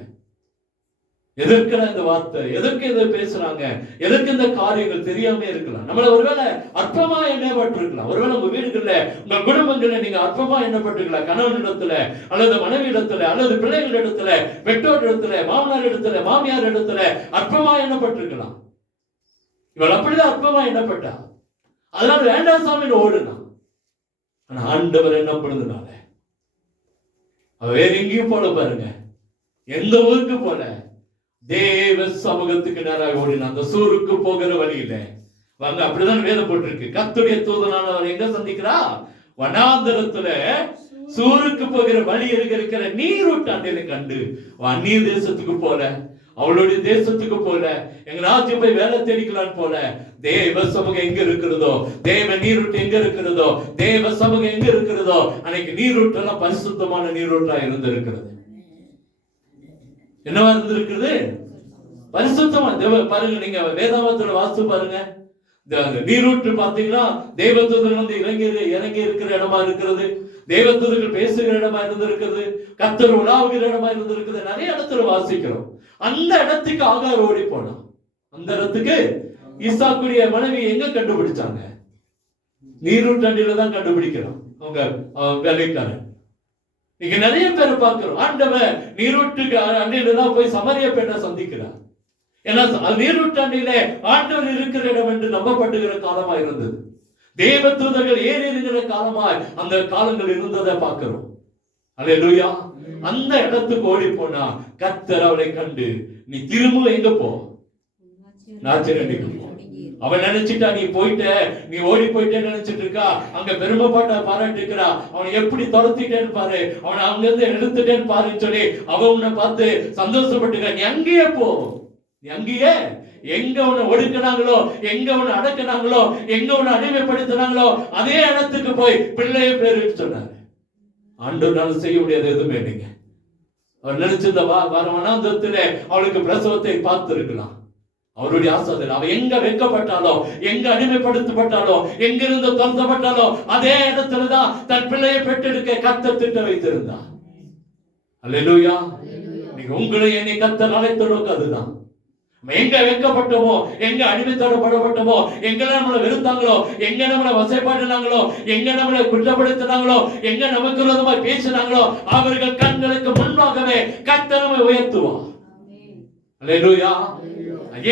எதற்குனா இந்த வார்த்தை, எதற்கு இதை பேசுறாங்க, எதற்கு இந்த காரியங்கள் தெரியாம இருக்கலாம். நம்மள ஒருவேளை அற்பமா எண்ணப்பட்டிருக்கலாம். ஒருவேளை உங்க வீடுகள்ல, உங்க குடும்பங்கள்ல நீங்க அற்பமா எண்ணப்பட்டிருக்கலாம். கணவன் இடத்துல, அல்லது மனைவி இடத்துல, அல்லது பிள்ளைகள் இடத்துல, பெற்றோர் இடத்துல, மாமனார் இடத்துல, மாமியார் இடத்துல அற்பமா எண்ணப்பட்டிருக்கலாம். இவள் அப்படிதான் அற்பமா எண்ணப்பட்டா. அதனால வேண்டாம் சாமின்னு ஓடுனா. ஆனா ஆண்டவர் என்ன பண்ணுதுனால அவ வேற எங்கேயும் போல பாருங்க, எந்த ஊருக்கு போல, தேவ சமூகத்துக்கு நேராக ஓடினா. அந்த சூருக்கு போகிற வழியில வாங்க, அப்படிதான் வேதம் போட்டிருக்கு. கர்த்தருடைய தூதனானவர் எங்க சந்திக்கிறா? வனாந்தரத்துல சூருக்கு போகிற வழி இருக்கிற நீரூட்டாண்டில கண்டு அந்நிய தேசத்துக்கு போல, அவளுடைய தேசத்துக்கு போல, எங்க நாட்டுக்கு போய் வேலை தேடிக்கலான்னு போல. தேவ சமூகம் எங்க இருக்கிறதோ, தேவ நீரூட்டு எங்க இருக்கிறதோ, தேவ சமூகம் எங்க இருக்கிறதோ, அன்னைக்கு நீரூட்டெல்லாம் பரிசுத்தமான நீரூட்டா இருந்திருக்கிறது. என்னவா இருந்திருக்கிறது? பரிசுத்தமா. பாருங்க, நீங்க வேதாகமத்துல வாசித்து பாருங்க. நீரூற்று பாத்தீங்கன்னா தேவதூதர்கள் வந்து இறங்கி இருக்கிற இடமா இருக்கிறது, தேவதூதர்கள் பேசுகிற இடமா இருந்திருக்கிறது, கர்த்தர் உலாவுகிற இடமா இருந்திருக்குது. நிறைய இடத்துல வாசிக்கிறோம். அந்த இடத்துக்கு ஆகார் ஓடி போனான். அந்த இடத்துக்கு ஈசாக்குடைய மனைவி எங்க கண்டுபிடிச்சாங்க? நீரூற்றண்டில தான் கண்டுபிடிக்கிறோம் அவங்க வேலைக்காரன். நீங்க நிறைய பேரை பார்க்கிறோம். ஆண்டவன் நீரூற்றுக்கு அண்டையில தான் போய் சமரிய பெண்ணை சந்திக்கிறார். ஏன்னா நீரூற்றாண்டிலே ஆண்டவர் இருக்கிற இடம் என்று நம்பப்படுகிற காலமா இருந்தது. தேவ தூதர்கள் ஏறி இருக்கிற காலமாய் அந்த காலங்கள் இருந்ததை பார்க்கிறோம். அல்லேலூயா. அந்த இடத்துக்கு ஓடி போனா கர்த்தர் அவளை கண்டு, நீ திரும்ப எங்க போ? நாச்சரண்டிக்கு போ. அவன் நினைச்சிட்டா நீ போயிட்ட, நீ ஓடி போயிட்டேன்னு நினைச்சிட்டு இருக்கா. அங்க பெருமைப்பாட்ட பாராட்டி இருக்கிறா. அவனை எப்படி துரத்திட்டேன்னு பாரு, அவனை அங்க இருந்து எடுத்துட்டேன்னு பாருன்னு சொல்லி அவன் உன்னை பார்த்து சந்தோஷப்பட்டுக்க. நீ அங்கேயே போ, நீ அங்கேயே. எங்க உன்னை ஒடுக்கினாங்களோ, எங்க உன்னை அடக்கினாங்களோ, எங்க உன்னை அடிமைப்படுத்தினாங்களோ அதே இடத்துக்கு போய் பிள்ளைய பேருன்னு சொன்னார். ஆண்டவரால் செய்ய முடியாது எதுவுமே. நீங்க அவர் நினைச்சிருந்த வனாந்தரத்துல அவளுக்கு பிரசவத்தை பார்த்து இருக்கலாம். அவருடைய ஆசாதல் அவ எங்க வைக்கப்பட்டாலோ, எங்க அடிமைப்படுத்தப்பட்டாலோ, எங்கிருந்து துரத்தப்பட்டாலோ அதே இடத்துலதான் தன் பிள்ளையை பெற்றெடுக்க கர்த்தர் திட்டம் வைத்திருந்தார். அல்லேலூயா. நீங்க உங்களை என்னை கர்த்தர் அழைத்த நோக்கம் அதுதான். எங்க வைக்கப்பட்டோமோ, எங்க அடிமைத்தோடப்படப்பட்டோமோ, எங்க நம்மளை வெறுத்தாங்களோ, எங்க நம்மளை வசைப்பாடினாங்களோ, எங்க நம்மளை குற்றப்படுத்தினாங்களோ, எங்க நமக்கு விரோதமா பேசினாங்களோ அவர்கள் கண்களுக்கு முன்பாகவே கர்த்தர் நம்மை உயர்த்துவார். அல்லேலூயா.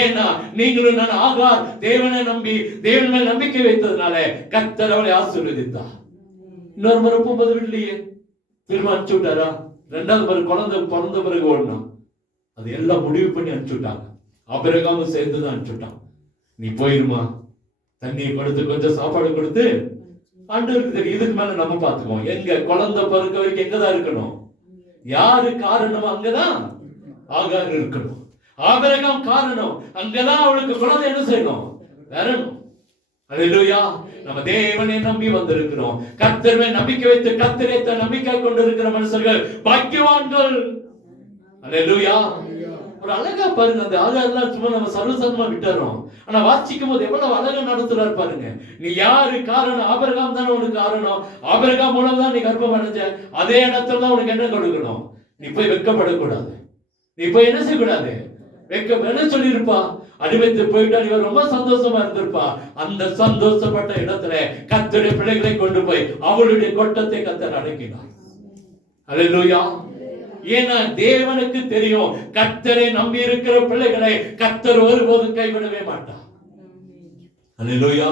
ஏன்னா நீங்களும் நான் ஆகார் தேவனை நம்பி தேவன் மேல் நம்பிக்கை வைத்ததுனால கர்த்தர் அவளை ஆசீர்வதித்தார். இன்னொரு முறை 30 வீட்லயே திரும்ப அனுப்பிச்சு விட்டாரா? 2வது முறை குழந்தை பிறந்த பிறகு ஓடனா அது எல்லாம் முடிவு பண்ணி அனுப்பிச்சு விட்டாங்க. ஆபிரகாமும் சேர்ந்துதான் அனுப்பிச்சு விட்டான். நீ போயிருமா, தண்ணியை கொடுத்து கொஞ்சம் சாப்பாடு கொடுத்து, ஆண்டவருக்கு தெரியும் இதுக்கு மேல நம்ம பார்த்துக்குவோம். எங்க குழந்தை பிறக்க வரைக்கும் எங்கதான் இருக்கணும்? யாரு காரணம்? அங்கதான் ஆகார் இருக்கணும். ஆபிரகாம் காரணம், அங்கதான் அவளுக்கு குழந்தை என்ன செய்யணும்? வரணும். அல்லேலூயா. நம்ம தேவனை நம்பி வந்திருக்கிறோம். கர்த்தரை நம்பிக்கை வைத்து கர்த்தரை நம்பிக்கை கொண்டிருக்கிற மனுஷர்கள் பாக்கியவான்கள். அல்லேலூயா. ஒரு அழகா பாருங்க, அந்த ஆகாரெல்லாம் சும்மா நம்ம சர்வசாதாரணமா விட்டுறோம். ஆனா வாசிக்கும் போது எவ்வளவு அழகா நடத்துறாரு பாருங்க. நீ யாரு காரணம்? ஆபிரகாம் தானே உனக்கு காரணம். ஆபிரகாம் மூலம் தான் நீ கர்ப்பம் அடைஞ்ச. அதே இடத்துல தான் உனக்கு என்ன கொடுக்கணும்? நீ போய் வெட்கப்படக்கூடாது. நீ போய் என்ன செய்யக்கூடாது? என்ன சொல்லியிருப்பா? அடிமைத்து போயிட்டா இவர் ரொம்ப சந்தோஷமா இருந்திருப்பா. அந்த சந்தோஷப்பட்ட இடத்துல கர்த்தருடைய பிள்ளைகளை கொண்டு போய் அவளுடைய கொட்டத்தை கர்த்தர் அடக்கினார். அல்லேலூயா. ஏன்னா தேவனுக்கு தெரியும் கர்த்தரை நம்பி இருக்கிற பிள்ளைகளை கர்த்தர் ஒருபோதும் கைவிடவே மாட்டார். அல்லேலூயா.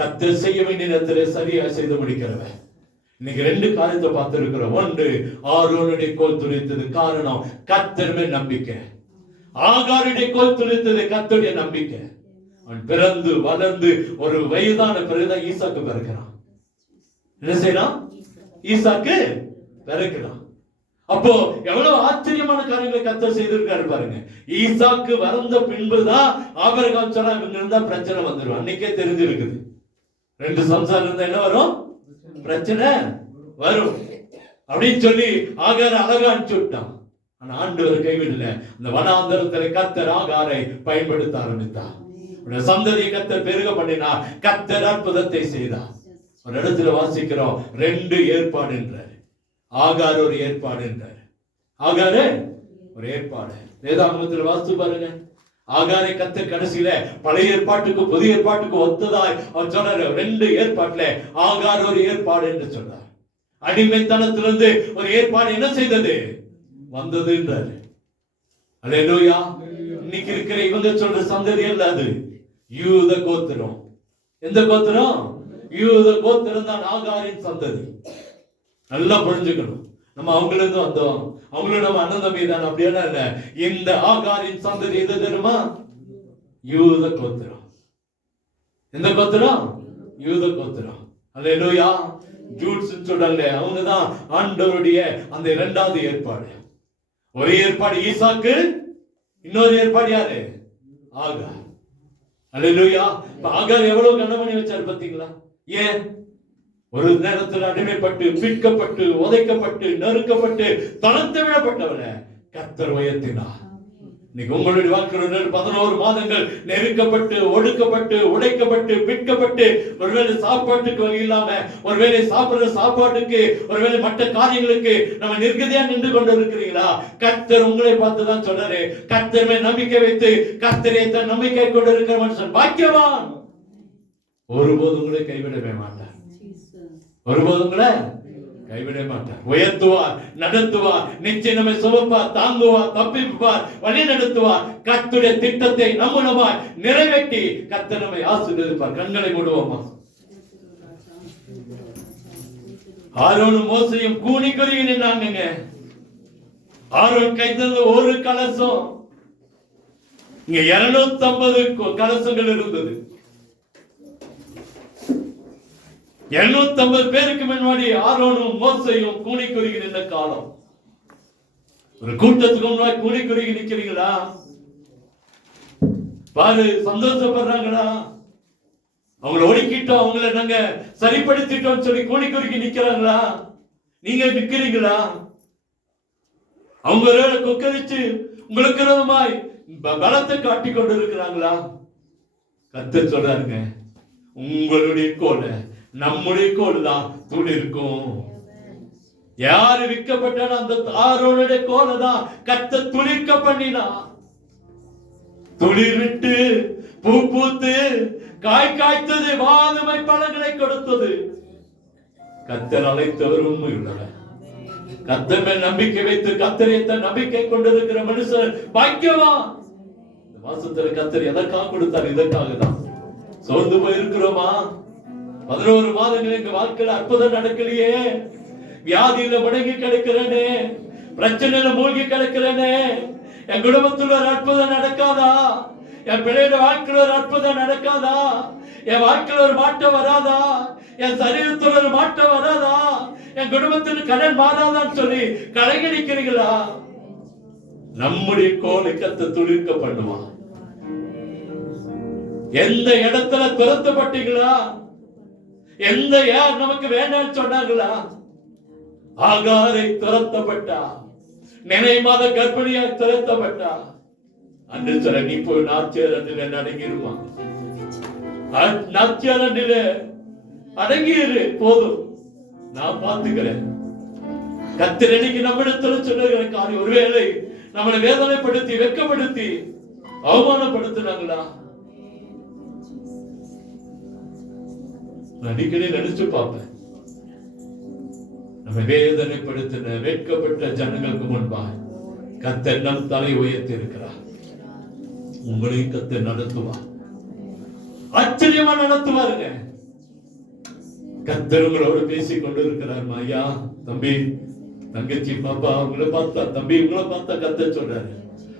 கர்த்தர் செய்ய வேண்டிய நேரத்திலே சரியா செய்து முடிக்கிறவன். இன்னைக்கு 2 காரியத்தை பார்த்து இருக்கிறோம். ஒன்று, ஆரோனுடைய கோல் துளித்தது காரணம் கர்த்தர் மேல் நம்பிக்கை. ஆகாருடைய கோல் துளித்தது கர்த்தருடைய நம்பிக்கை. அவன் பிறந்து வளர்ந்து ஒரு வயதான பிறகுதான் ஈசாக்கு பிறக்கிறான். என்ன செய்யறான்? ஈசாக்கு பிறக்கிறான். அப்போ எவ்வளவு ஆச்சரியமான காரியங்களை கர்த்தர் செய்திருக்காரு பாருங்க. ஈசாக்கு வளர்ந்த பின்புதான் ஆபிரகாம் சொன்னா இவங்க இருந்தா பிரச்சனை வந்துடும். அன்னைக்கே தெரிஞ்சிருக்குது. 2 சம்சாரம் இருந்தா என்ன வரும்? பிரச்சனை வரும் அப்படின்னு சொல்லி ஆகார அழகா அனுப்பிச்சு விட்டான். ஆனா ஆண்டவர் கைவிடல. அந்த வனாந்தரத்தில் கர்த்தர் ஆகாரை பயன்படுத்த ஆரம்பித்தார். சந்ததியை கர்த்தர் பெருக பண்ணினார். கர்த்தர் அற்புதத்தை செய்தார். ஒரு இடத்துல வாசிக்கிறோம் 2 ஏற்பாடு என்றார். ஆகார் ஒரு ஏற்பாடு என்றார். ஆகாரு ஒரு ஏற்பாடு. வேதாகமத்தில் வாசித்து பாருங்க. ஆகாரை கர்த்தர் கடைசியில பழைய ஏற்பாட்டுக்கு புதிய ஏற்பாட்டுக்கு ஒத்ததாய் அவர் சொன்னார். 2 ஏற்பாட்டுல ஆகார் ஒரு ஏற்பாடு என்று சொன்னார். அடிமைத்தனத்திலிருந்து ஒரு ஏற்பாடு என்ன செய்தது? வந்தது என்றார். அல்லேலூயா. இன்னைக்கு இருக்கிற இவங்க சொல்ற சந்ததி அல்ல அது. யூத கோத்திரம். எந்த கோத்திரம்? யூத கோத்திரம் தான் ஆகாரின் சந்ததி. நல்லா புரிஞ்சுக்கணும். நம்ம அவங்களுக்கு வந்தோம், அவங்களும் நம்ம அண்ணன் தம்பி தான் அப்படியெல்லாம் இல்ல. இந்த ஆகாரின் சந்ததி எது தெரியுமா? யூத கோத்திரம். எந்த கோத்திரம்? யூத கோத்திரம். அல்லேலூயா. ஜூட்ஸ் சொல்லல, அவங்க தான் ஆண்டவருடைய அந்த இரண்டாவது ஏற்பாடு. ஒரே ஏற்பாடு ஈசாக்கு, இன்னொரு ஏற்பாடு யாரு? ஆகார். அல்லேலூயா. ஆகார் எவ்வளவு கண்ணமணி வச்சாரு பாத்தீங்களா? ஏன்? ஒரு நேரத்தில் அடிமைப்பட்டு, பிற்கப்பட்டு, உதைக்கப்பட்டு, நெருக்கப்பட்டு, தளர்த்து விடப்பட்டவனை கர்த்தர் உயர்த்தினார். இன்னைக்கு உங்களுடைய வாழ்க்கையில் 11 மாதங்கள் நெருக்கப்பட்டு, ஒடுக்கப்பட்டு, உடைக்கப்பட்டு, பிற்கப்பட்டு, ஒருவேளை சாப்பாட்டுக்கு வழி இல்லாம, ஒருவேளை சாப்பிடுற சாப்பாட்டுக்கு, ஒருவேளை மற்ற காரியங்களுக்கு நம்ம நிர்கதியா நின்று கொண்டு இருக்கிறீங்களா? கர்த்தர் உங்களை பார்த்துதான் சொல்றாரு, கர்த்தர் மேல் நம்பிக்கை வைத்து கர்த்தரை தன் நம்பிக்கை கொண்டு இருக்கிற மனுஷன் பாக்கியவான். ஒருபோதும் உங்களை கைவிடவே மாட்டார். ஒருபோதும் உங்களை கைவிட மாட்டார். உயர்த்துவார், நடத்துவார், நிச்சயம் நம்மை சுமப்பார், தாங்குவார், தப்பிப்பார், வழி நடத்துவார். கர்த்தருடைய திட்டத்தை நம்மளமாய் நிறைவேற்றி கர்த்தர் நம்மை ஆசீர்வதிப்பார். கண்களை மூடுவோமா? ஆரோனும் மோசையும் கூனி குறுகி நின்னாங்க. ஆரோன் கைத்தது ஒரு கலசம், இங்க 250 கலசங்கள் இருந்தது. 250 பேருக்கு முன்னாடி ஆரோனும் மோசையும் கூனி குறுகி நின்ற காலம். ஒரு கூட்டத்துக்கு முன்னாடி கூனி குறுகி நிக்கிறீங்களா? பாரு, சந்தோஷப்படுறாங்களா? அவங்கள ஒடுக்கிட்டோம், அவங்கள நாங்க சரிப்படுத்திட்டோம் சொல்லி கூனி குறுகி நிக்கிறாங்களா? நீங்க நிக்கிறீங்களா? அவங்க கொக்கரிச்சு உங்களுக்கு விரோதமாய் பலத்தை காட்டி கொண்டு இருக்கிறாங்களா? கர்த்தர் சொல்றாருங்க, உங்களுடைய கோல நம்முடைய கோல் தான் துளிர்க்கும். யாரு விற்கப்பட்டாலும் அந்த ஆரோனுடைய கோலை தான் கர்த்தர் துளிர்க்க பண்ணினா. துளிர் விட்டு பூ பூத்து காய் காய்த்தது, வாதுமை பழங்களை கொடுத்தது. கர்த்தர் அழைத்தவர் உண்மை உள்ளவர். கர்த்தர் மேல் நம்பிக்கை வைத்து கர்த்தரை தன் நம்பிக்கை கொண்டிருக்கிற மனுஷன் பாக்கியவான். இந்த மாசத்துல கர்த்தர் எதற்காக கொடுத்தார்? இதற்காக தான். சோர்ந்து போய் இருக்கிறோமா? 11 மாதங்கள் எங்க வாழ்க்கையில அற்புதம் நடக்கலையே. வியாதியில முடங்கி கிடக்கிறேனே, பிரச்சனையில மூழ்கி கிடக்கிறேனே. என் குடும்பத்துல ஒரு அற்புதம் நடக்காதா? என் பிள்ளையோட வாழ்க்கையில ஒரு அற்புதம் நடக்காதா? என் வாழ்க்கையில ஒரு மாற்றம் வராதா? என் சரீரத்துல ஒரு மாற்றம் வராதா? என் குடும்பத்துல கடன் மாறாதான்னு சொல்லி கலங்கி நிக்கிறீங்களா? நம்முடைய கோலை கர்த்தர் துளிர்க்க பண்ணுவான். எந்த இடத்துல துரத்தப்பட்டீங்களா? எந்த யார் நமக்கு வேண்டாம் சொன்னாங்களா? ஆகாரை துரத்தப்பட்டா, நினை மாத கர்ப்பிணியாக துரத்தப்பட்டா. அன்று சொல்ல, நீ போய் நாச்சியார் அன்றில அடங்கிருமா? நாச்சியார் அன்றில அடங்கிரு, போதும், நான் பார்த்துக்கிறேன். கர்த்தர் இன்னைக்கு நம்மிடத்துல சொல்லுகிற காரியம், ஒருவேளை நம்மளை வேதனைப்படுத்தி, வெட்கப்படுத்தி, அவமானப்படுத்தினாங்களா? அடிக்கடி நினைச்சு பார்ப்பேன், நம்ம வேதனைப்படுத்தின, வெட்கப்பட்ட ஜனங்களுக்கு முன்பாக கர்த்தர் நம் தலை உயர்த்தி இருக்கிறார். உங்களையும் கர்த்தர் நடத்துவார், ஆச்சரியமா நடத்துவாருங்க. கர்த்தர் உங்களோடு பேசிக் கொண்டு இருக்கிறார். ஐயா, தம்பி, தங்கச்சி, பாப்பா, உங்களை பார்த்தா, தம்பி, உங்களை பார்த்தா கர்த்தர் சொல்றாரு,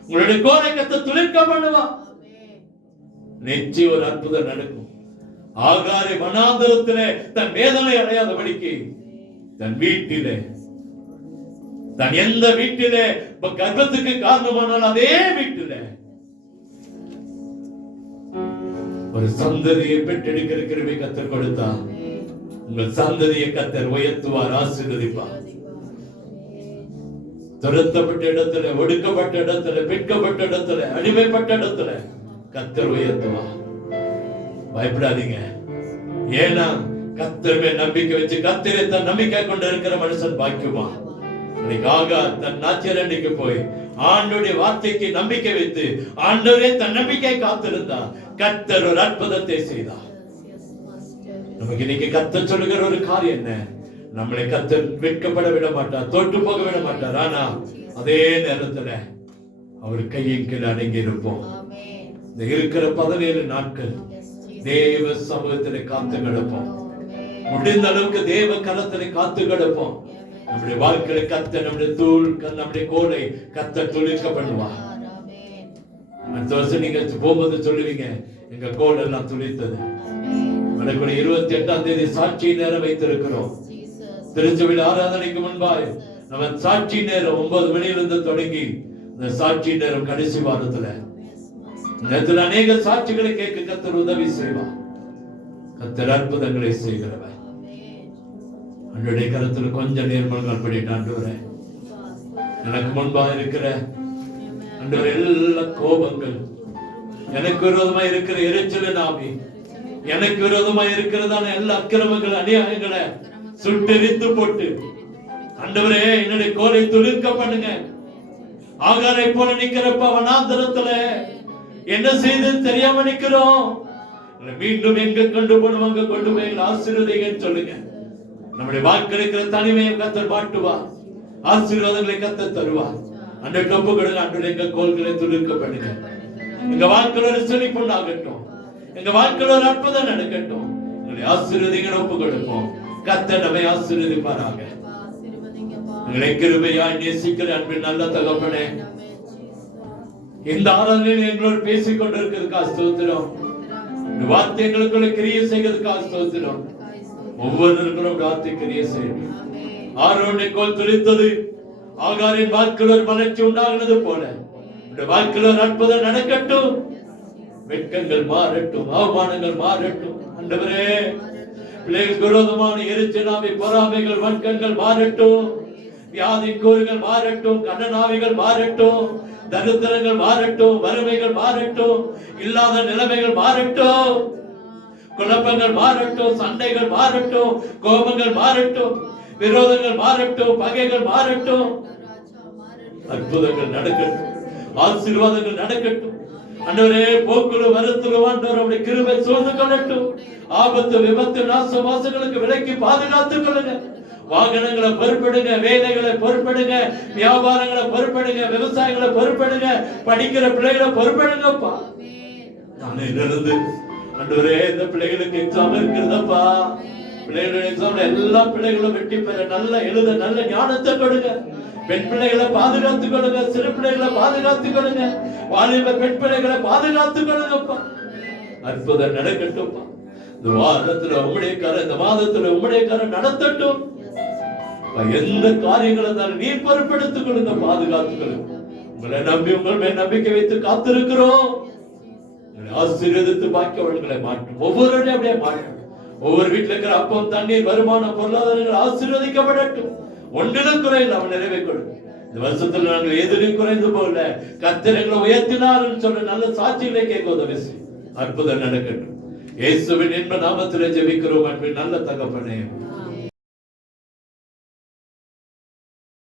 உங்களுடைய கோலை கர்த்தர் துளிர்க்க பண்ணுவா. நிச்சயம் ஒரு அற்புதம் நடக்கும். ஆகாரை வனாந்தரத்திலே தன் வேதனை அடையாதபடிக்கு தன் வீட்டிலே, தன் எந்த வீட்டிலே கர்ப்பத்துக்கு காரணமானால் அதே வீட்டிலே ஒரு சந்ததியை பெற்றெடுக்கிற கிருபை கர்த்தர் கொடுத்தா. உங்கள் சந்ததியை கர்த்தர் உயர்த்துவார், ஆசீர்வதிப்பார். துரத்தப்பட்ட இடத்துல, ஒடுக்கப்பட்ட இடத்துல, பிற்கப்பட்ட இடத்துல, அடிமைப்பட்ட இடத்துல கர்த்தர் உயர்த்துவார். பயப்படாதீங்க. ஏன்னா கர்த்தர் மேல் நம்பிக்கை வச்சு கர்த்தரை தன் நம்பிக்கை கொண்டு இருக்கிற மனுஷன் பாக்கியவான். ஆகார் தன் நாச்சியாரண்டைக்கு போய் ஆண்டவருடைய வார்த்தைக்கு நம்பிக்கை வைத்து ஆண்டவரே தன் நம்பிக்கை காத்திருந்தா. கர்த்தர் ஒரு அற்புதத்தை செய்தார். நமக்கு இன்னைக்கு கர்த்தர் சொல்லுகிற ஒரு காரியம் என்ன? நம்மளை கர்த்தர் வெட்கப்பட விட மாட்டார், தோற்று போக விட மாட்டார். ஆனா அதே நேரத்துல அவர் கையின் கீழ் அடங்கி இருப்போம். இந்த இருக்கிற 17 நாட்கள் தேவ சமூகத்திலே காத்து கிடப்போம். முடிந்த அளவுக்கு தேவ கரத்திலே காத்து கிடப்போம். நம்முடைய வாழ்க்கையில கத்த நம்முடைய நம்முடைய கோலை கத்த துளிர்க்க பண்ணுவா. அடுத்த வருஷம் நீங்க போகும்போது சொல்லுவீங்க, எங்க கோல் எல்லாம் துளிர்த்தது. வரக்கூடிய 28ஆம் தேதி சாட்சி நேரம் வைத்திருக்கிறோம். திருச்சபையில் ஆராதனைக்கு முன்பாய் நம்ம சாட்சி நேரம் 9 மணியிலிருந்து தொடங்கி இந்த சாட்சி நேரம் கடைசி வாரத்துல நேரத்தில் அநேக சாட்சிகளை கேட்க கத்தர் உதவி செய்வார். கத்தர் அற்புதங்களை செய்கிறவர். அன்றைய கருத்துல கொஞ்சம் நேர்மல்கள் படிட்டு ஆண்டவரே, எனக்கு முன்பாக இருக்கிற ஆண்டவரே எல்லா கோபங்கள், எனக்கு விரோதமா இருக்கிற எரிச்சல் ஆவி, எனக்கு விரோதமா இருக்கிறதான எல்லா அக்கிரமங்கள் அநியாயங்களை சுட்டெரித்து போட்டு ஆண்டவரே என்னுடைய கோலை துளிர்க்க பண்ணுங்க. ஆகாரை போல நிக்கிறப்ப வனாந்தரத்துல என்ன செய்து தெரியாம நிக்கிறோம். மீண்டும் எங்க கொண்டு போடுவாங்க, கொண்டு போய் ஆசீர்வதிங்கன்னு சொல்லுங்க. நம்முடைய வாழ்க்கை இருக்கிற தனிமையை கத்தர் மாட்டுவார். ஆசீர்வாதங்களை கத்தர் தருவார். அன்றைய ஒப்பு கொடுங்க. அன்றைய எங்க கோல்களை துளிர்க்க பண்ணுங்க. எங்க வாழ்க்கையில ஒரு செழிப்பு உண்டாகட்டும். எங்க வாழ்க்கையில ஒரு அற்புதம் நடக்கட்டும். எங்களை ஆசீர்வதிங்க ஒப்பு கொடுப்போம். கத்தர் நம்மை ஆசீர்வதிப்பாராக. எங்களை கிருபையாய் நேசிக்கிற அன்பின் நல்ல தகப்பனே, இந்த ஆராதனையில் எங்களோடு பேசிக் கொண்டிருக்கிறதுக்கா ஸ்தோத்திரம். வார்த்தை எங்களுக்குள்ள கிரியை செய்கிறதுக்கா ஸ்தோத்திரம். ஒவ்வொருவருக்கும் வார்த்தை கிரியை செய்யும். ஆரோனுடைய கோல் துளிர்த்தது. ஆகாரின் வாழ்க்கையில் ஒரு மலர்ச்சி உண்டாகினது போல வாழ்க்கையில் ஒரு அற்புதம் நடக்கட்டும். வெட்கங்கள் மாறட்டும், அவமானங்கள் மாறட்டும். ஆண்டவரே, பிள்ளைகளுக்கு விரோதமான எரிச்சலாவை, பொறாமைகள், வன்கங்கள் மாறட்டும். வியாதி கூறுகள் மாறட்டும். கண்ணனாவிகள் மாறட்டும். தரித்திரங்கள் மாறட்டும். வறுமைகள் மாறட்டும். இல்லாத நிலைமைகள் மாறட்டும். குழப்பங்கள் மாறட்டும். சண்டைகள் மாறட்டும். கோபங்கள் மாறட்டும். விரோதங்கள் மாறட்டும். பகைகள் மாறட்டும். அற்புதங்கள் நடக்கட்டும். ஆசீர்வாதங்கள் நடக்கட்டும். ஆண்டவரே, போக்குல வருத்தல ஆண்டவருடைய கிருபை சூழ்ந்து கொள்ளட்டும். ஆபத்து, விபத்து, நாசமாசங்களுக்கு விலக்கி பாதுகாத்துக் கொள்ளுங்க. வாகனங்களை பொறுப்படுங்க, வேலைகளை பொறுப்படுங்க, வியாபாரங்களை பொறுப்படுங்க, விவசாயங்களை பொறுப்படுங்க, படிக்கிற பிள்ளைகளை பொறுப்படுங்கப்பா. நாளையிலிருந்து ஆண்டவரே, இந்த பிள்ளைகளுக்கு எக்ஸாம் இருக்கிறதப்பா. பிள்ளைகளோட எக்ஸாம்ல எல்லா பிள்ளைகளும் வெற்றி பெற நல்ல எழுத நல்ல ஞானத்தை கொடுங்க. பெண் பிள்ளைகளை பாதுகாத்துக் கொள்ளுங்க. சிறு பிள்ளைகளை பாதுகாத்துக் கொள்ளுங்க. வாலிப பெண் பிள்ளைகளை பாதுகாத்துக் கொள்ளுங்கப்பா. அற்புதம் நடக்கட்டும்ப்பா. இந்த வாரத்துல உம்முடைய கரம், இந்த மாதத்துல உம்முடைய கரம் நடத்தட்டும். எந்த காரியங்கள் இருந்தாலும் நீர் பொறுப்பெடுத்துக் கொள்ளுங்க, பாதுகாத்துக் கொள்ளுங்க. உங்களை நம்பி உங்கள் மேல் நம்பிக்கை வைத்து காத்திருக்கிறோம். ஆசீர்வதித்து பாக்கி அவர்களை மாற்றும். ஒவ்வொருவரையும் அப்படியே மாற்றும். ஒவ்வொரு வீட்டுல இருக்கிற அப்பம், தண்ணீர், வருமானம், பொருளாதாரங்கள் ஆசீர்வதிக்கப்படட்டும். ஒன்றிலும் குறையில் அவன் நிறைவே கொடுக்கும். இந்த வருஷத்துல நாங்கள் எதிலும் குறைந்து போகல. கர்த்தர் எங்களை உயர்த்தினார் சொல்ற நல்ல சாட்சிகளை கேட்க உதவி செய்யும். அற்புதம் நடக்கட்டும். இயேசுவின் இன்ப நாமத்திலே ஜெபிக்கிறோம் அன்பின் நல்ல தகப்பனே.